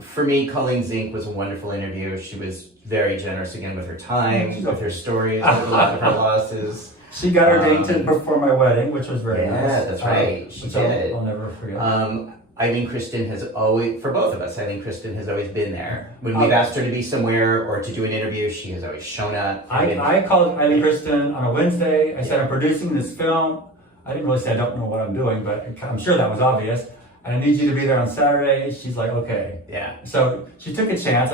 For me, Colleen Zink was a wonderful interview. She was very generous again with her time, with her stories, with a lot of her losses. She got ordained to perform my wedding, which was very nice. Yeah, that's right. She did. I'll never forget. Eileen Kristen has always, for both of us, Eileen Kristen has always been there. When we've asked her to be somewhere or to do an interview, she has always shown up. I called Eileen Kristen on a Wednesday. I said, I'm producing this film. I didn't really say I don't know what I'm doing, but I'm sure that was obvious. And I need you to be there on Saturday. She's like, okay. Yeah. So she took a chance,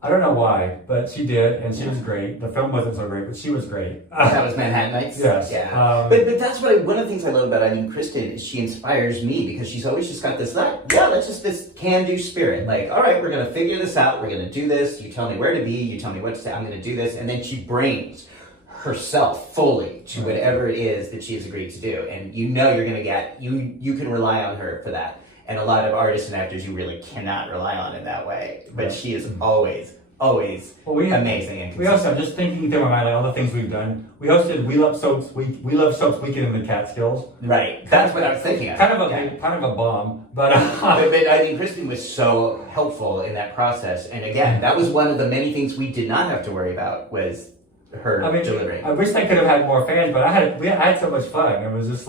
I don't know why, but she did, and she was great. The film wasn't so great, but she was great. That was Manhattan Nights? Yes. Yeah. But that's one of the things I love about Eileen Kristen is she inspires me because she's always just got this, this can-do spirit. All right, we're going to figure this out. We're going to do this. You tell me where to be. You tell me what to say. I'm going to do this. And then she brings herself fully to whatever it is that she has agreed to do. And you're going to get, you can rely on her for that. And a lot of artists and actors you really cannot rely on in that way. But she is always amazing. And we also, I'm just thinking through my mind, all the things we've done. We hosted We Love Soaps Weekend in the Catskills. Right. That's what I was thinking of. Kind of a bomb. But I think Kristen was so helpful in that process. And again, that was one of the many things we did not have to worry about was her delivering. I wish I could have had more fans, but I had so much fun. It was just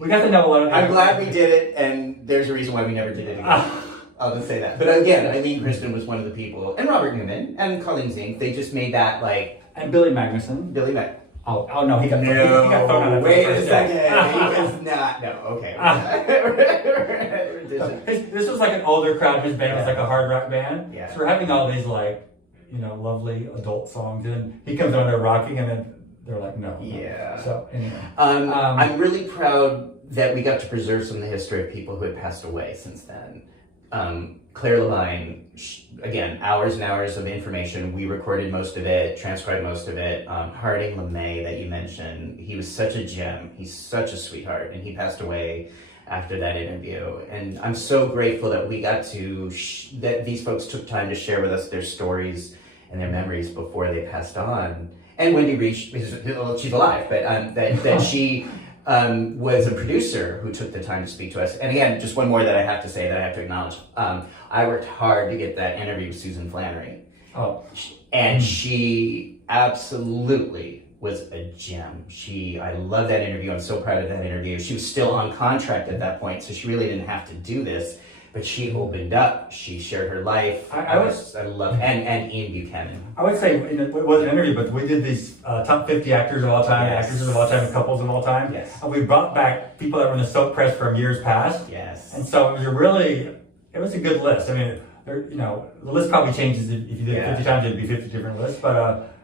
we got to know a lot of. I'm glad we did it, and there's a reason why we never did it again. I'll just say that. But again, Eileen Kristen was one of the people, and Robert Newman, and Colleen Zink. They just made that And Billy Magnuson. Oh no, he got thrown out of wait a second. He was not. No, okay. This was an older crowd. His band was a hard rock band. Yeah. So we're having all these lovely adult songs, and he comes on there rocking, and then they're like, no. Yeah. So anyway, I'm really proud that we got to preserve some of the history of people who had passed away since then. Claire Levine, again, hours and hours of information. We recorded most of it, transcribed most of it. Harding LeMay that you mentioned, he was such a gem. He's such a sweetheart, and he passed away after that interview. And I'm so grateful that we got to, that these folks took time to share with us their stories and their memories before they passed on. And Wendy Reed, she's alive, but that she was a producer who took the time to speak to us. And again, just one more that I have to say that I have to acknowledge. I worked hard to get that interview with Susan Flannery. Oh. And she absolutely was a gem. I love that interview. I'm so proud of that interview. She was still on contract at that point, so she really didn't have to do this. But she opened up. She shared her life. I love, and Ian Buchanan. I would say it wasn't an interview, but we did these top 50 actors of all time, actresses of all time, and couples of all time. Yes. And we brought back people that were in the soap press from years past. Yes. And so it was a good list. I mean, the list probably changes if you did it 50 times. It'd be 50 different lists, but.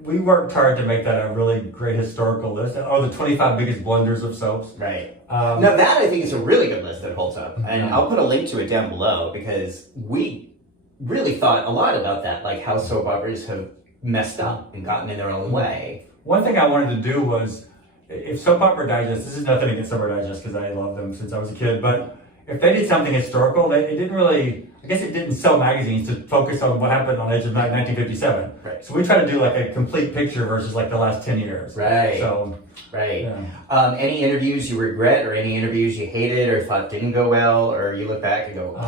We worked hard to make that a really great historical list. The 25 biggest blunders of soaps. Right. Now that I think is a really good list that holds up. And I'll put a link to it down below because we really thought a lot about that, like how soap operas have messed up and gotten in their own way. One thing I wanted to do was, if Soap Opera Digest, this is nothing against Soap Opera Digest because I love them since I was a kid, but if they did something historical, it didn't sell magazines to focus on what happened on Edge of Night 1957. Right. So we try to do a complete picture versus the last 10 years. Right. So, right. Yeah. Any interviews you regret or any interviews you hated or thought didn't go well or you look back and go...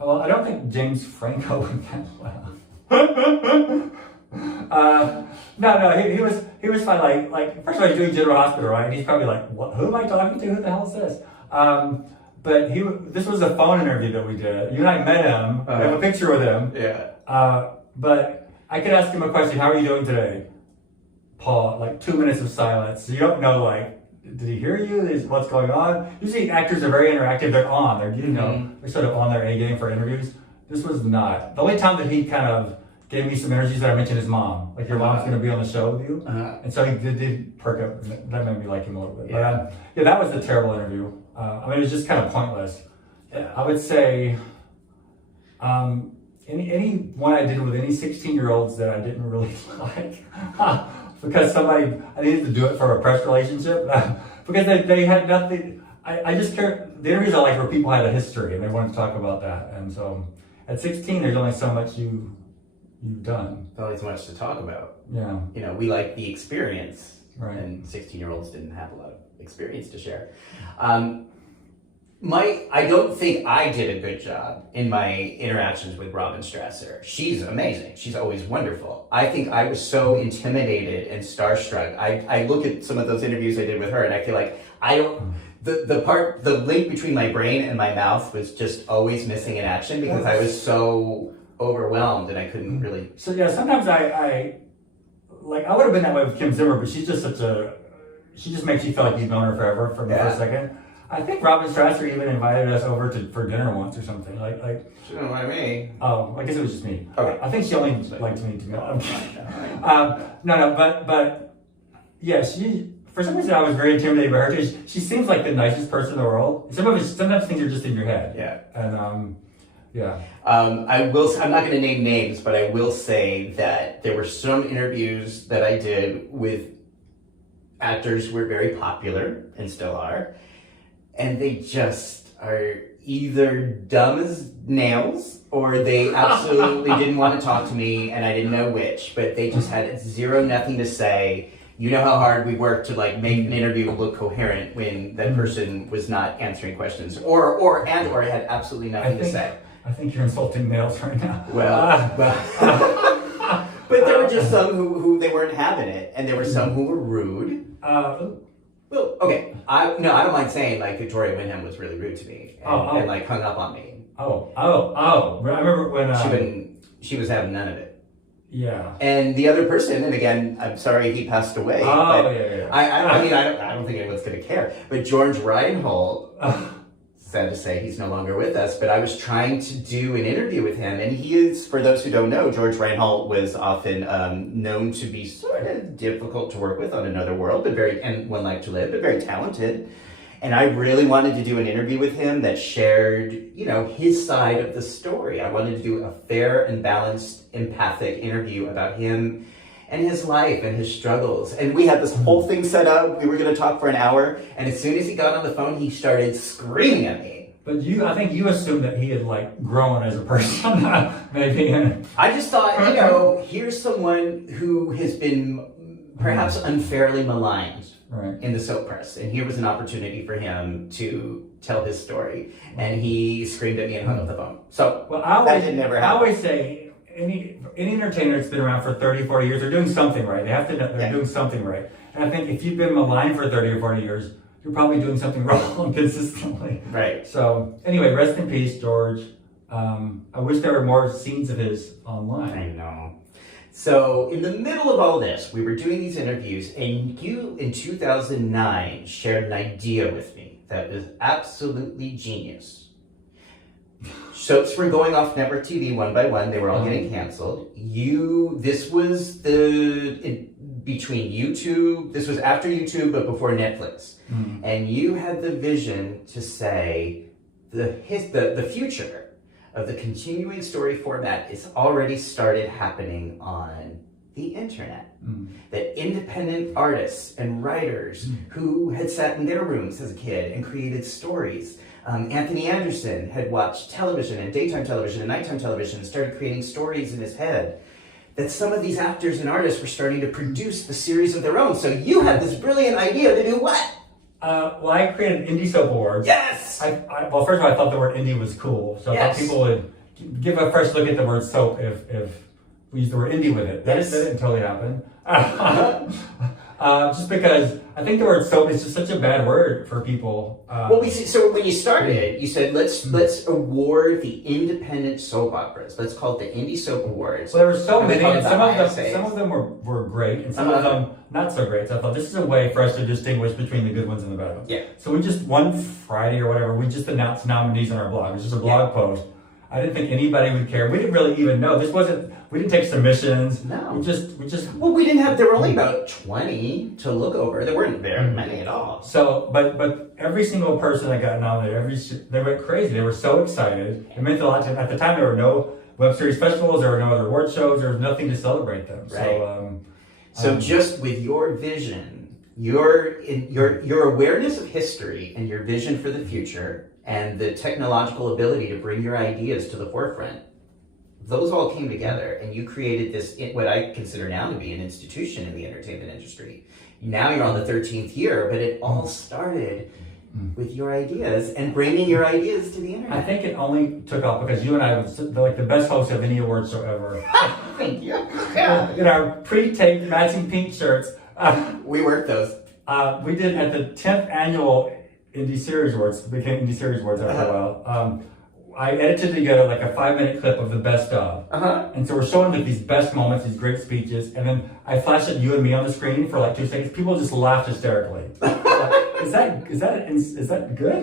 Well, I don't think James Franco went that well. He was fine. Like first of all, he's doing General Hospital, right? And he's probably like, what? Who am I talking to? Who the hell is this? But this was a phone interview that we did. You and I met him. I have a picture with him. Yeah. But I could ask him a question. How are you doing today, Paul? Like 2 minutes of silence. You don't know, like, did he hear you? What's going on? Usually actors are very interactive. They're on. They're sort of on their A game for interviews. This was not. The only time that he kind of gave me some energies that I mentioned his mom. Like, your mom's going to be on the show with you. And so he did perk up. That made me like him a little bit. Yeah. But that was a terrible interview. It was just kind of pointless. I would say any one I did with any 16-year-olds that I didn't really like. Because I needed to do it for a press relationship. Because they had nothing. I just care. The interviews I liked where people had a history and they wanted to talk about that. And so at 16, there's only so much you've done. There's always much to talk about. Yeah. We like the experience. Right. And 16-year-olds didn't have a lot of experience to share. I don't think I did a good job in my interactions with Robin Strasser. She's amazing. She's always wonderful. I think I was so intimidated and starstruck. I look at some of those interviews I did with her and I feel like the link between my brain and my mouth was just always missing in action because I was so overwhelmed and I couldn't really. So yeah, sometimes I would have been that way with Kim Zimmer, but she's just she just makes you feel like you've known her forever from the first second. I think Robin Strasser even invited us over for dinner once or something. She didn't invite me. Oh, I guess it was just me. Okay. I think she only liked me to me. But yeah, for some reason I was very intimidated by her. She seems like the nicest person in the world. Sometimes things are just in your head. Yeah. And yeah. I'm not going to name names, but I will say that there were some interviews that I did with actors who were very popular and still are. And they just are either dumb as nails or they absolutely didn't want to talk to me and I didn't know which, but they just had nothing to say. You know how hard we worked to make an interview look coherent when that person was not answering questions or had absolutely nothing to say. I think you're insulting males right now. Well, but there were just some who they weren't having it and there were some who were rude. Well, okay. I don't mind saying Victoria Wyndham was really rude to me and hung up on me. I remember when she was having none of it. Yeah. And the other person, and again, I'm sorry he passed away. Yeah. I don't think anyone's going to care. But George Reinhold, sad to say, he's no longer with us. But I was trying to do an interview with him, and he is, for those who don't know, George Reinhold was often known to be sort of difficult to work with on another world, and One Life to Live, but very talented. And I really wanted to do an interview with him that shared, his side of the story. I wanted to do a fair and balanced, empathic interview about him and his life and his struggles. And we had this whole thing set up. We were going to talk for an hour. And as soon as he got on the phone, he started screaming at me. But I think you assumed that he had grown as a person, maybe. I just thought, here's someone who has been perhaps unfairly maligned. Right. In the soap press, and here was an opportunity for him to tell his story, and he screamed at me and hung up the phone. So that didn't ever happen. I always say any entertainer that's been around for 30, 40 years, they're doing something right. They have to know they're doing something right. And I think if you've been maligned for 30 or 40 years, you're probably doing something wrong consistently. Right. So anyway, rest in peace, George. I wish there were more scenes of his online. I know. So in the middle of all this, we were doing these interviews, and you in 2009 shared an idea with me that was absolutely genius. Soaps were going off network TV one by one. They were all getting canceled. This was between YouTube. This was after YouTube, but before Netflix. Mm-hmm. And you had the vision to say the future of the continuing story format is already started happening on the internet. Mm. That independent artists and writers who had sat in their rooms as a kid and created stories. Anthony Anderson had watched television and daytime television and nighttime television and started creating stories in his head. That some of these actors and artists were starting to produce the series of their own. So you had this brilliant idea to do what? I created Indie Soap Awards. Yes! Well, first of all, I thought the word indie was cool. So I thought people would give a fresh look at the word soap if we used the word indie with it. That didn't totally happen. Just because I think the word soap is just such a bad word for people. So when you started, you said let's award the independent soap operas. Let's call it the Indie Soap Awards. Well, there were so many, and some ISAs. of them were great, and some of them not so great. So I thought this is a way for us to distinguish between the good ones and the bad ones. Yeah. So we just one Friday or whatever, we just announced nominees on our blog. It was just a blog post. I didn't think anybody would care. We didn't really even know. We didn't take submissions. No. We just. Well, we didn't have. There were only about 20 to look over. There weren't very many at all. So, but every single person that got nominated, they went crazy. They were so excited. It meant a lot to them. At the time, there were no web series festivals. There were no other award shows. There was nothing to celebrate them. Right. So just with your vision, your awareness of history and your vision for the future, and the technological ability to bring your ideas to the forefront, those all came together, and you created this, what I consider now to be an institution in the entertainment industry. Now you're on the 13th year, but it all started with your ideas and bringing your ideas to the internet. I think it only took off because you and I were like the best hosts of any award show ever. Thank you. In our pre-taped matching pink shirts. We worked those. We did at the 10th annual Indie Series Awards, became Indie Series Awards after a while. I edited together like a 5-minute clip of the best of. And so we're showing like these best moments, these great speeches, and then I flashed at you and me on the screen for like 2 seconds. People just laughed hysterically. Like, is that good?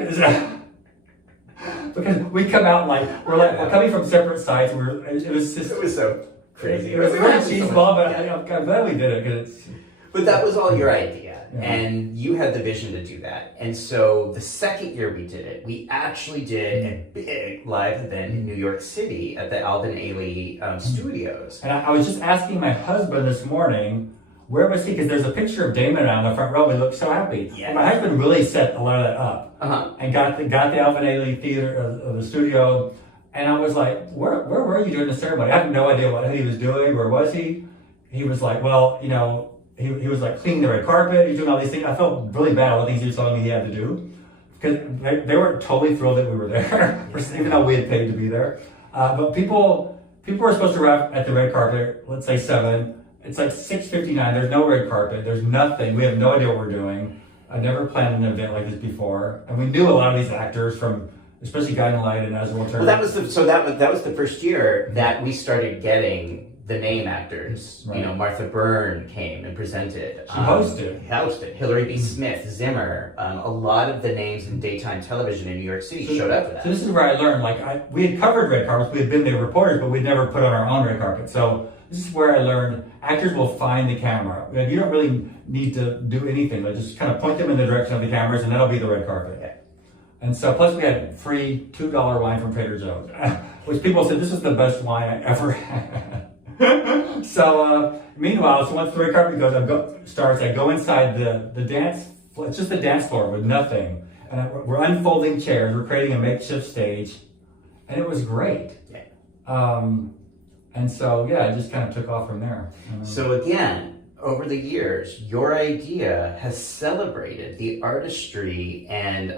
Because we come out like we're coming from separate sides. It was so crazy. It was really cheeseball, but I'm glad we did it because But that was all your idea. Yeah. And you had the vision to do that. And so the second year we did it, we actually did a big live event in New York City at the Alvin Ailey Studios. And I was just asking my husband this morning, where was he? Because there's a picture of Damon on the front row. He looked so happy. Yeah. And my husband really set a lot of that up and got the Alvin Ailey Theater, the studio. And I was like, where were you during the ceremony? I have no idea what he was doing. Where was he? He was like, well, you know, he was like cleaning the red carpet. He was doing all these things. I felt really bad all the things he was telling me he had to do. Because they weren't totally thrilled that we were there, even though we had paid to be there. But people were supposed to arrive at the red carpet, let's say 7. It's like 6:59. There's no red carpet. There's nothing. We have no idea what we're doing. I never planned an event like this before, and we knew a lot of these actors from, especially Guiding Light and As Will Turn. Well, that was the first year that we started getting the name actors. Right. You know, Martha Byrne came and presented. She hosted. Hillary B. Smith, Zimmer. A lot of the names in daytime television in New York City showed up for that. So this is where I learned. We had covered red carpets. We had been the reporters, but we'd never put on our own red carpet. So this is where I learned actors will find the camera. Like, you don't really need to do anything. Like, just kind of point them in the direction of the cameras, and that'll be the red carpet. Yeah. And so, plus we had free $2 wine from Trader Joe's, which people said this is the best wine I ever had. So meanwhile, so once the red carpet starts, I go inside the dance. It's just the dance floor with nothing, and we're unfolding chairs. We're creating a makeshift stage, and it was great. Yeah. And so it just kind of took off from there. So again, over the years, your idea has celebrated the artistry and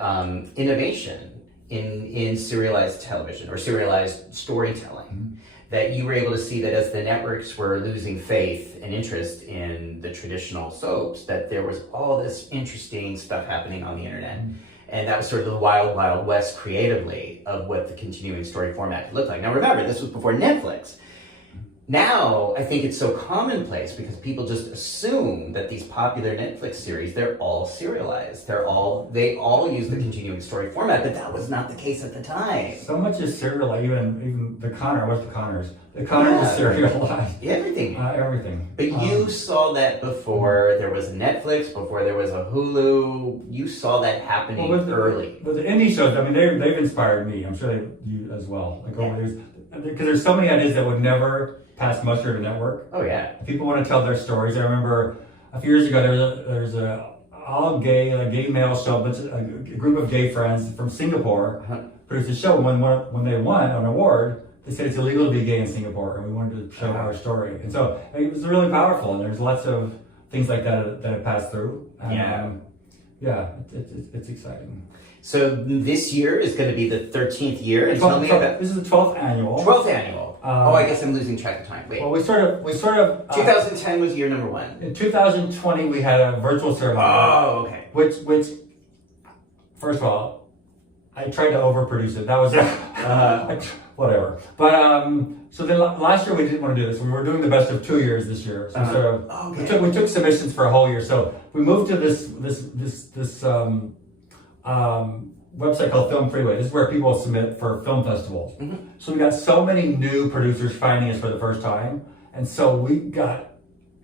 innovation in serialized television or serialized storytelling. That you were able to see that as the networks were losing faith and interest in the traditional soaps, that there was all this interesting stuff happening on the internet. And that was sort of the wild, wild west creatively of what the continuing story format could look like. Now remember, this was before Netflix. Now, I think it's so commonplace because people just assume that these popular Netflix series, they're all serialized. They all use the continuing story format, but that was not the case at the time. So much is serialized, even the Connors is serialized. Everything. Everything. But you saw that before there was Netflix, before there was a Hulu. You saw that happening early. With the indie shows, I mean, they've inspired me. I'm sure you as well. Like over years, because there's so many ideas that would never pass muster at a network. Oh yeah. People want to tell their stories. I remember a few years ago there was a all gay male show, but a group of gay friends from Singapore produced a show. When they won an award, they said it's illegal to be gay in Singapore, and we wanted to show our story. And so it was really powerful. And there's lots of things like that have passed through. it's exciting. So this year is going to be the 13th year. And tell me about this is the 12th annual. 12th annual. I guess I'm losing track of time. Wait. Well, we sort of. 2010 was year number 1. In 2020, we had a virtual ceremony. Oh, okay. Which, first of all, I tried to overproduce it. That was whatever. But so then last year we didn't want to do this. We were doing the best of 2 years this year. So we took submissions for a whole year. So we moved to this website called Film Freeway. This is where people submit for film festivals. Mm-hmm. So we got so many new producers finding us for the first time, and so we got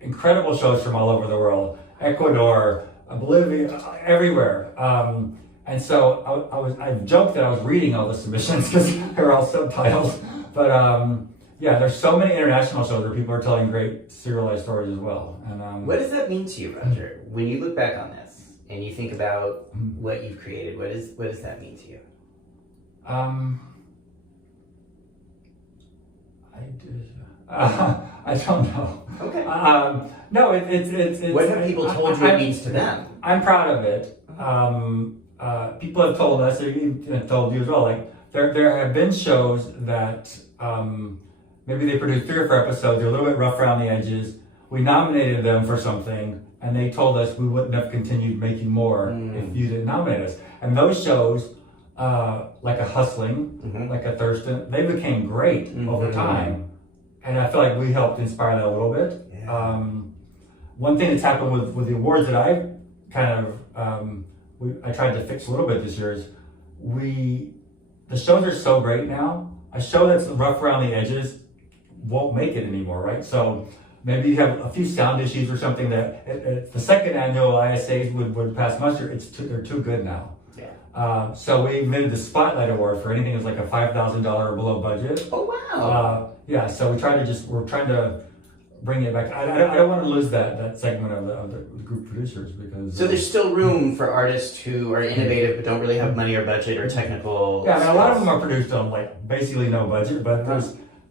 incredible shows from all over the world, Ecuador, Bolivia, everywhere. And so I joked that I was reading all the submissions because they're all subtitles. But there's so many international shows where people are telling great serialized stories as well. And what does that mean to you, Roger? When you look back on this and you think about what you've created, what does that mean to you? I don't know. Okay. No, it's. What have people told you it means to them? I'm proud of it. People have told us, and told you as well. Like there have been shows that maybe they produced 3 or 4 episodes. They're a little bit rough around the edges. We nominated them for something, and they told us we wouldn't have continued making more if you didn't nominate us. And those shows, like a Hustling, like a Thurston, they became great over time. And I feel like we helped inspire that a little bit. Yeah. One thing that's happened with the awards that I kind of, I tried to fix a little bit this year is the shows are so great now. A show that's rough around the edges won't make it anymore, right? So maybe you have a few sound issues or something that the second annual ISAs would pass muster. They're too good now. Yeah. So we made the Spotlight Award for anything that's like a $5,000 or below budget. Oh wow. So we're trying to bring it back. I don't want to lose that segment of the group producers because. So there's still room for artists who are innovative but don't really have money or budget or technical. Yeah, I mean, a lot of them are produced on like basically no budget, but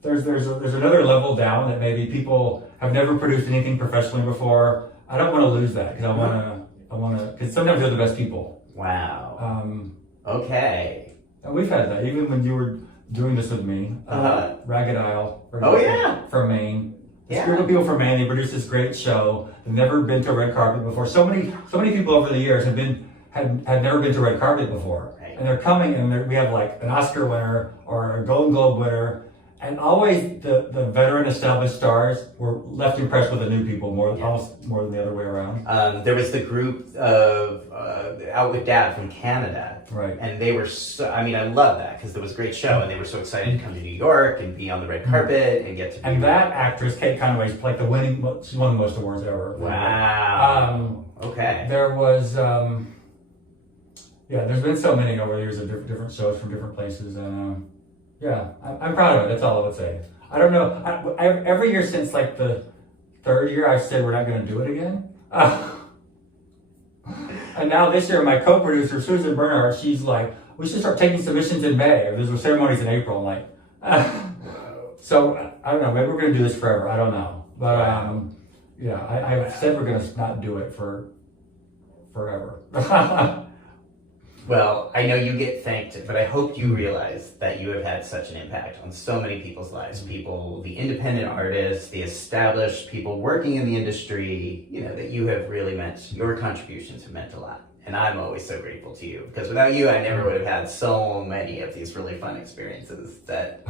there's another level down that maybe people have never produced anything professionally before. I don't want to lose that because I want to because sometimes they're the best people. Wow. Okay. And we've had that even when you were doing this with me. Ragged Isle. From Maine. Yeah. Group of people from Maine. They produced this great show. They've never been to a red carpet before. So many people over the years had never been to red carpet before, right. And they're coming, and we have like an Oscar winner or a Golden Globe winner, and always the veteran established stars were left impressed with the new people almost more than the other way around. There was the group of Out with Dad from Canada, right? And they were I love that because it was a great show, and they were so excited to come to New York and be on the red carpet and get to. And that actress, Kate Conway's like she's won the most awards ever. Wow. Okay. There was. There's been so many over the years of different shows from different places, and I'm proud of it. That's all I would say. I don't know. Every year since like the 3rd year, I've said we're not going to do it again. And now this year, my co-producer Susan Bernhardt, she's like, we should start taking submissions in May. There's ceremonies in April. I'm like, so I don't know. Maybe we're going to do this forever. I don't know, but I've said we're going to not do it for forever. Well, I know you get thanked, but I hope you realize that you have had such an impact on so many people's lives. People, the independent artists, the established people working in the industry, that you have really your contributions have meant a lot. And I'm always so grateful to you because without you, I never would have had so many of these really fun experiences that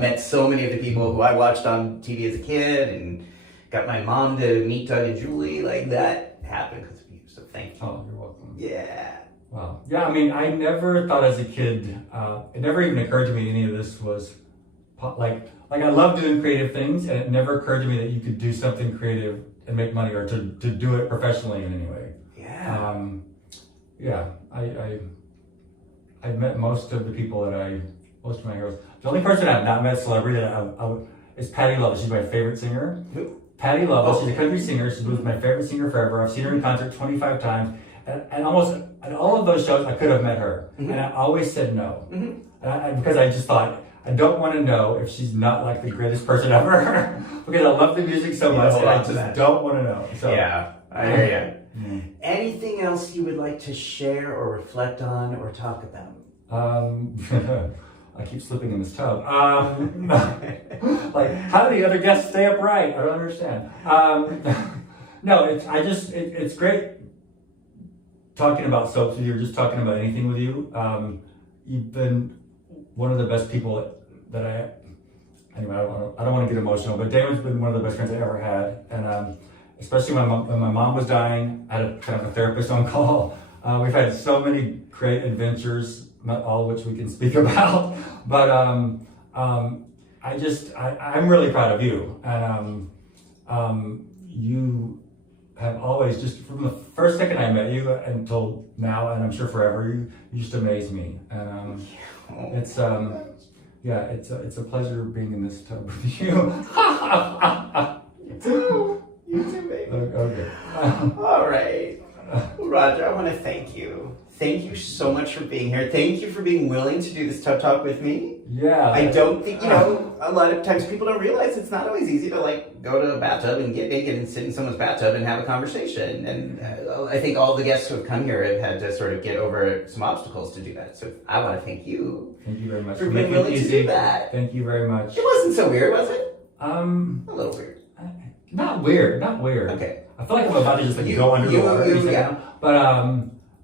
met so many of the people who I watched on TV as a kid and got my mom to meet Doug and Julie. Like that happened because of you. So thank you. Oh, you're welcome. Yeah. Wow. Yeah, I never thought as a kid, it never even occurred to me any of this was, like I love doing creative things, and it never occurred to me that you could do something creative and make money or to do it professionally in any way. Yeah. I met most of the people most of my heroes. The only person I've not met celebrity is Patti LaBelle. She's my favorite singer. Who? Patti LaBelle. She's a country singer. She was my favorite singer forever. I've seen her in concert 25 times. And almost at all of those shows, I could have met her. Mm-hmm. And I always said no. Mm-hmm. Because I just thought, I don't want to know if she's not like the greatest person ever. Because I love the music so much, and I just don't want to know. So, yeah, I hear Anything else you would like to share or reflect on or talk about? I keep slipping in this tub. Like, how do the other guests stay upright? I don't understand. No, it's great talking about soaps with you, or just talking about anything with you. You've been one of the best people that anyway, I don't want to get emotional, but Damon's been one of the best friends I ever had. And especially when my mom was dying, I had a kind of a therapist on call. We've had so many great adventures, not all of which we can speak about, but I'm really proud of you. And you have always, just from the first second I met you until now, and I'm sure forever, you just amaze me. And it's a pleasure being in this tub with you. You too, baby. Okay. All right. Roger, I want to thank you. Thank you so much for being here. Thank you for being willing to do this Tub Talk with me. Yeah. I don't think, a lot of times people don't realize it's not always easy to go to a bathtub and get naked and sit in someone's bathtub and have a conversation. And I think all the guests who have come here have had to sort of get over some obstacles to do that. So I want to thank you. Thank you very much for being willing to do that. Thank you very much. It wasn't so weird, was it? A little weird. Not weird. Okay. I feel like I'm about to just go under the water. Yeah. But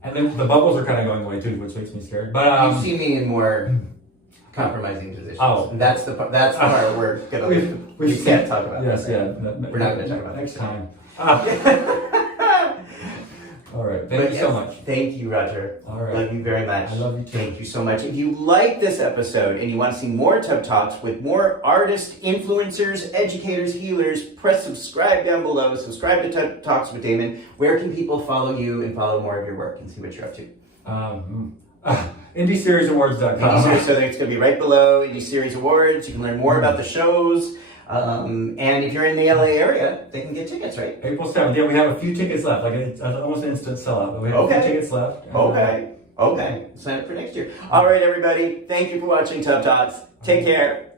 and then the bubbles are kind of going away too, which makes me scared. But you see me in more compromising positions. Oh, that's the part we're gonna leave. We can't talk about. Yes, that, right? yeah. We're not gonna talk about next that time. All right. Thank you so much. Thank you, Roger. All right. Love you very much. I love you too. Thank you so much. If you like this episode and you want to see more Tub Talks with more artists, influencers, educators, healers, press subscribe down below. Subscribe to Tub Talks with Damon. Where can people follow you and follow more of your work and see what you're up to? IndieSeriesAwards.com. Indie Series, so it's going to be right below Indie Series Awards. You can learn more about the shows. And if you're in the LA area, they can get tickets, right? April 7th. Yeah, we have a few tickets left. It's almost an instant sellout, but we have a few tickets left. Okay. Sign up for next year. All right, everybody. Thank you for watching Tub Talks. Take care.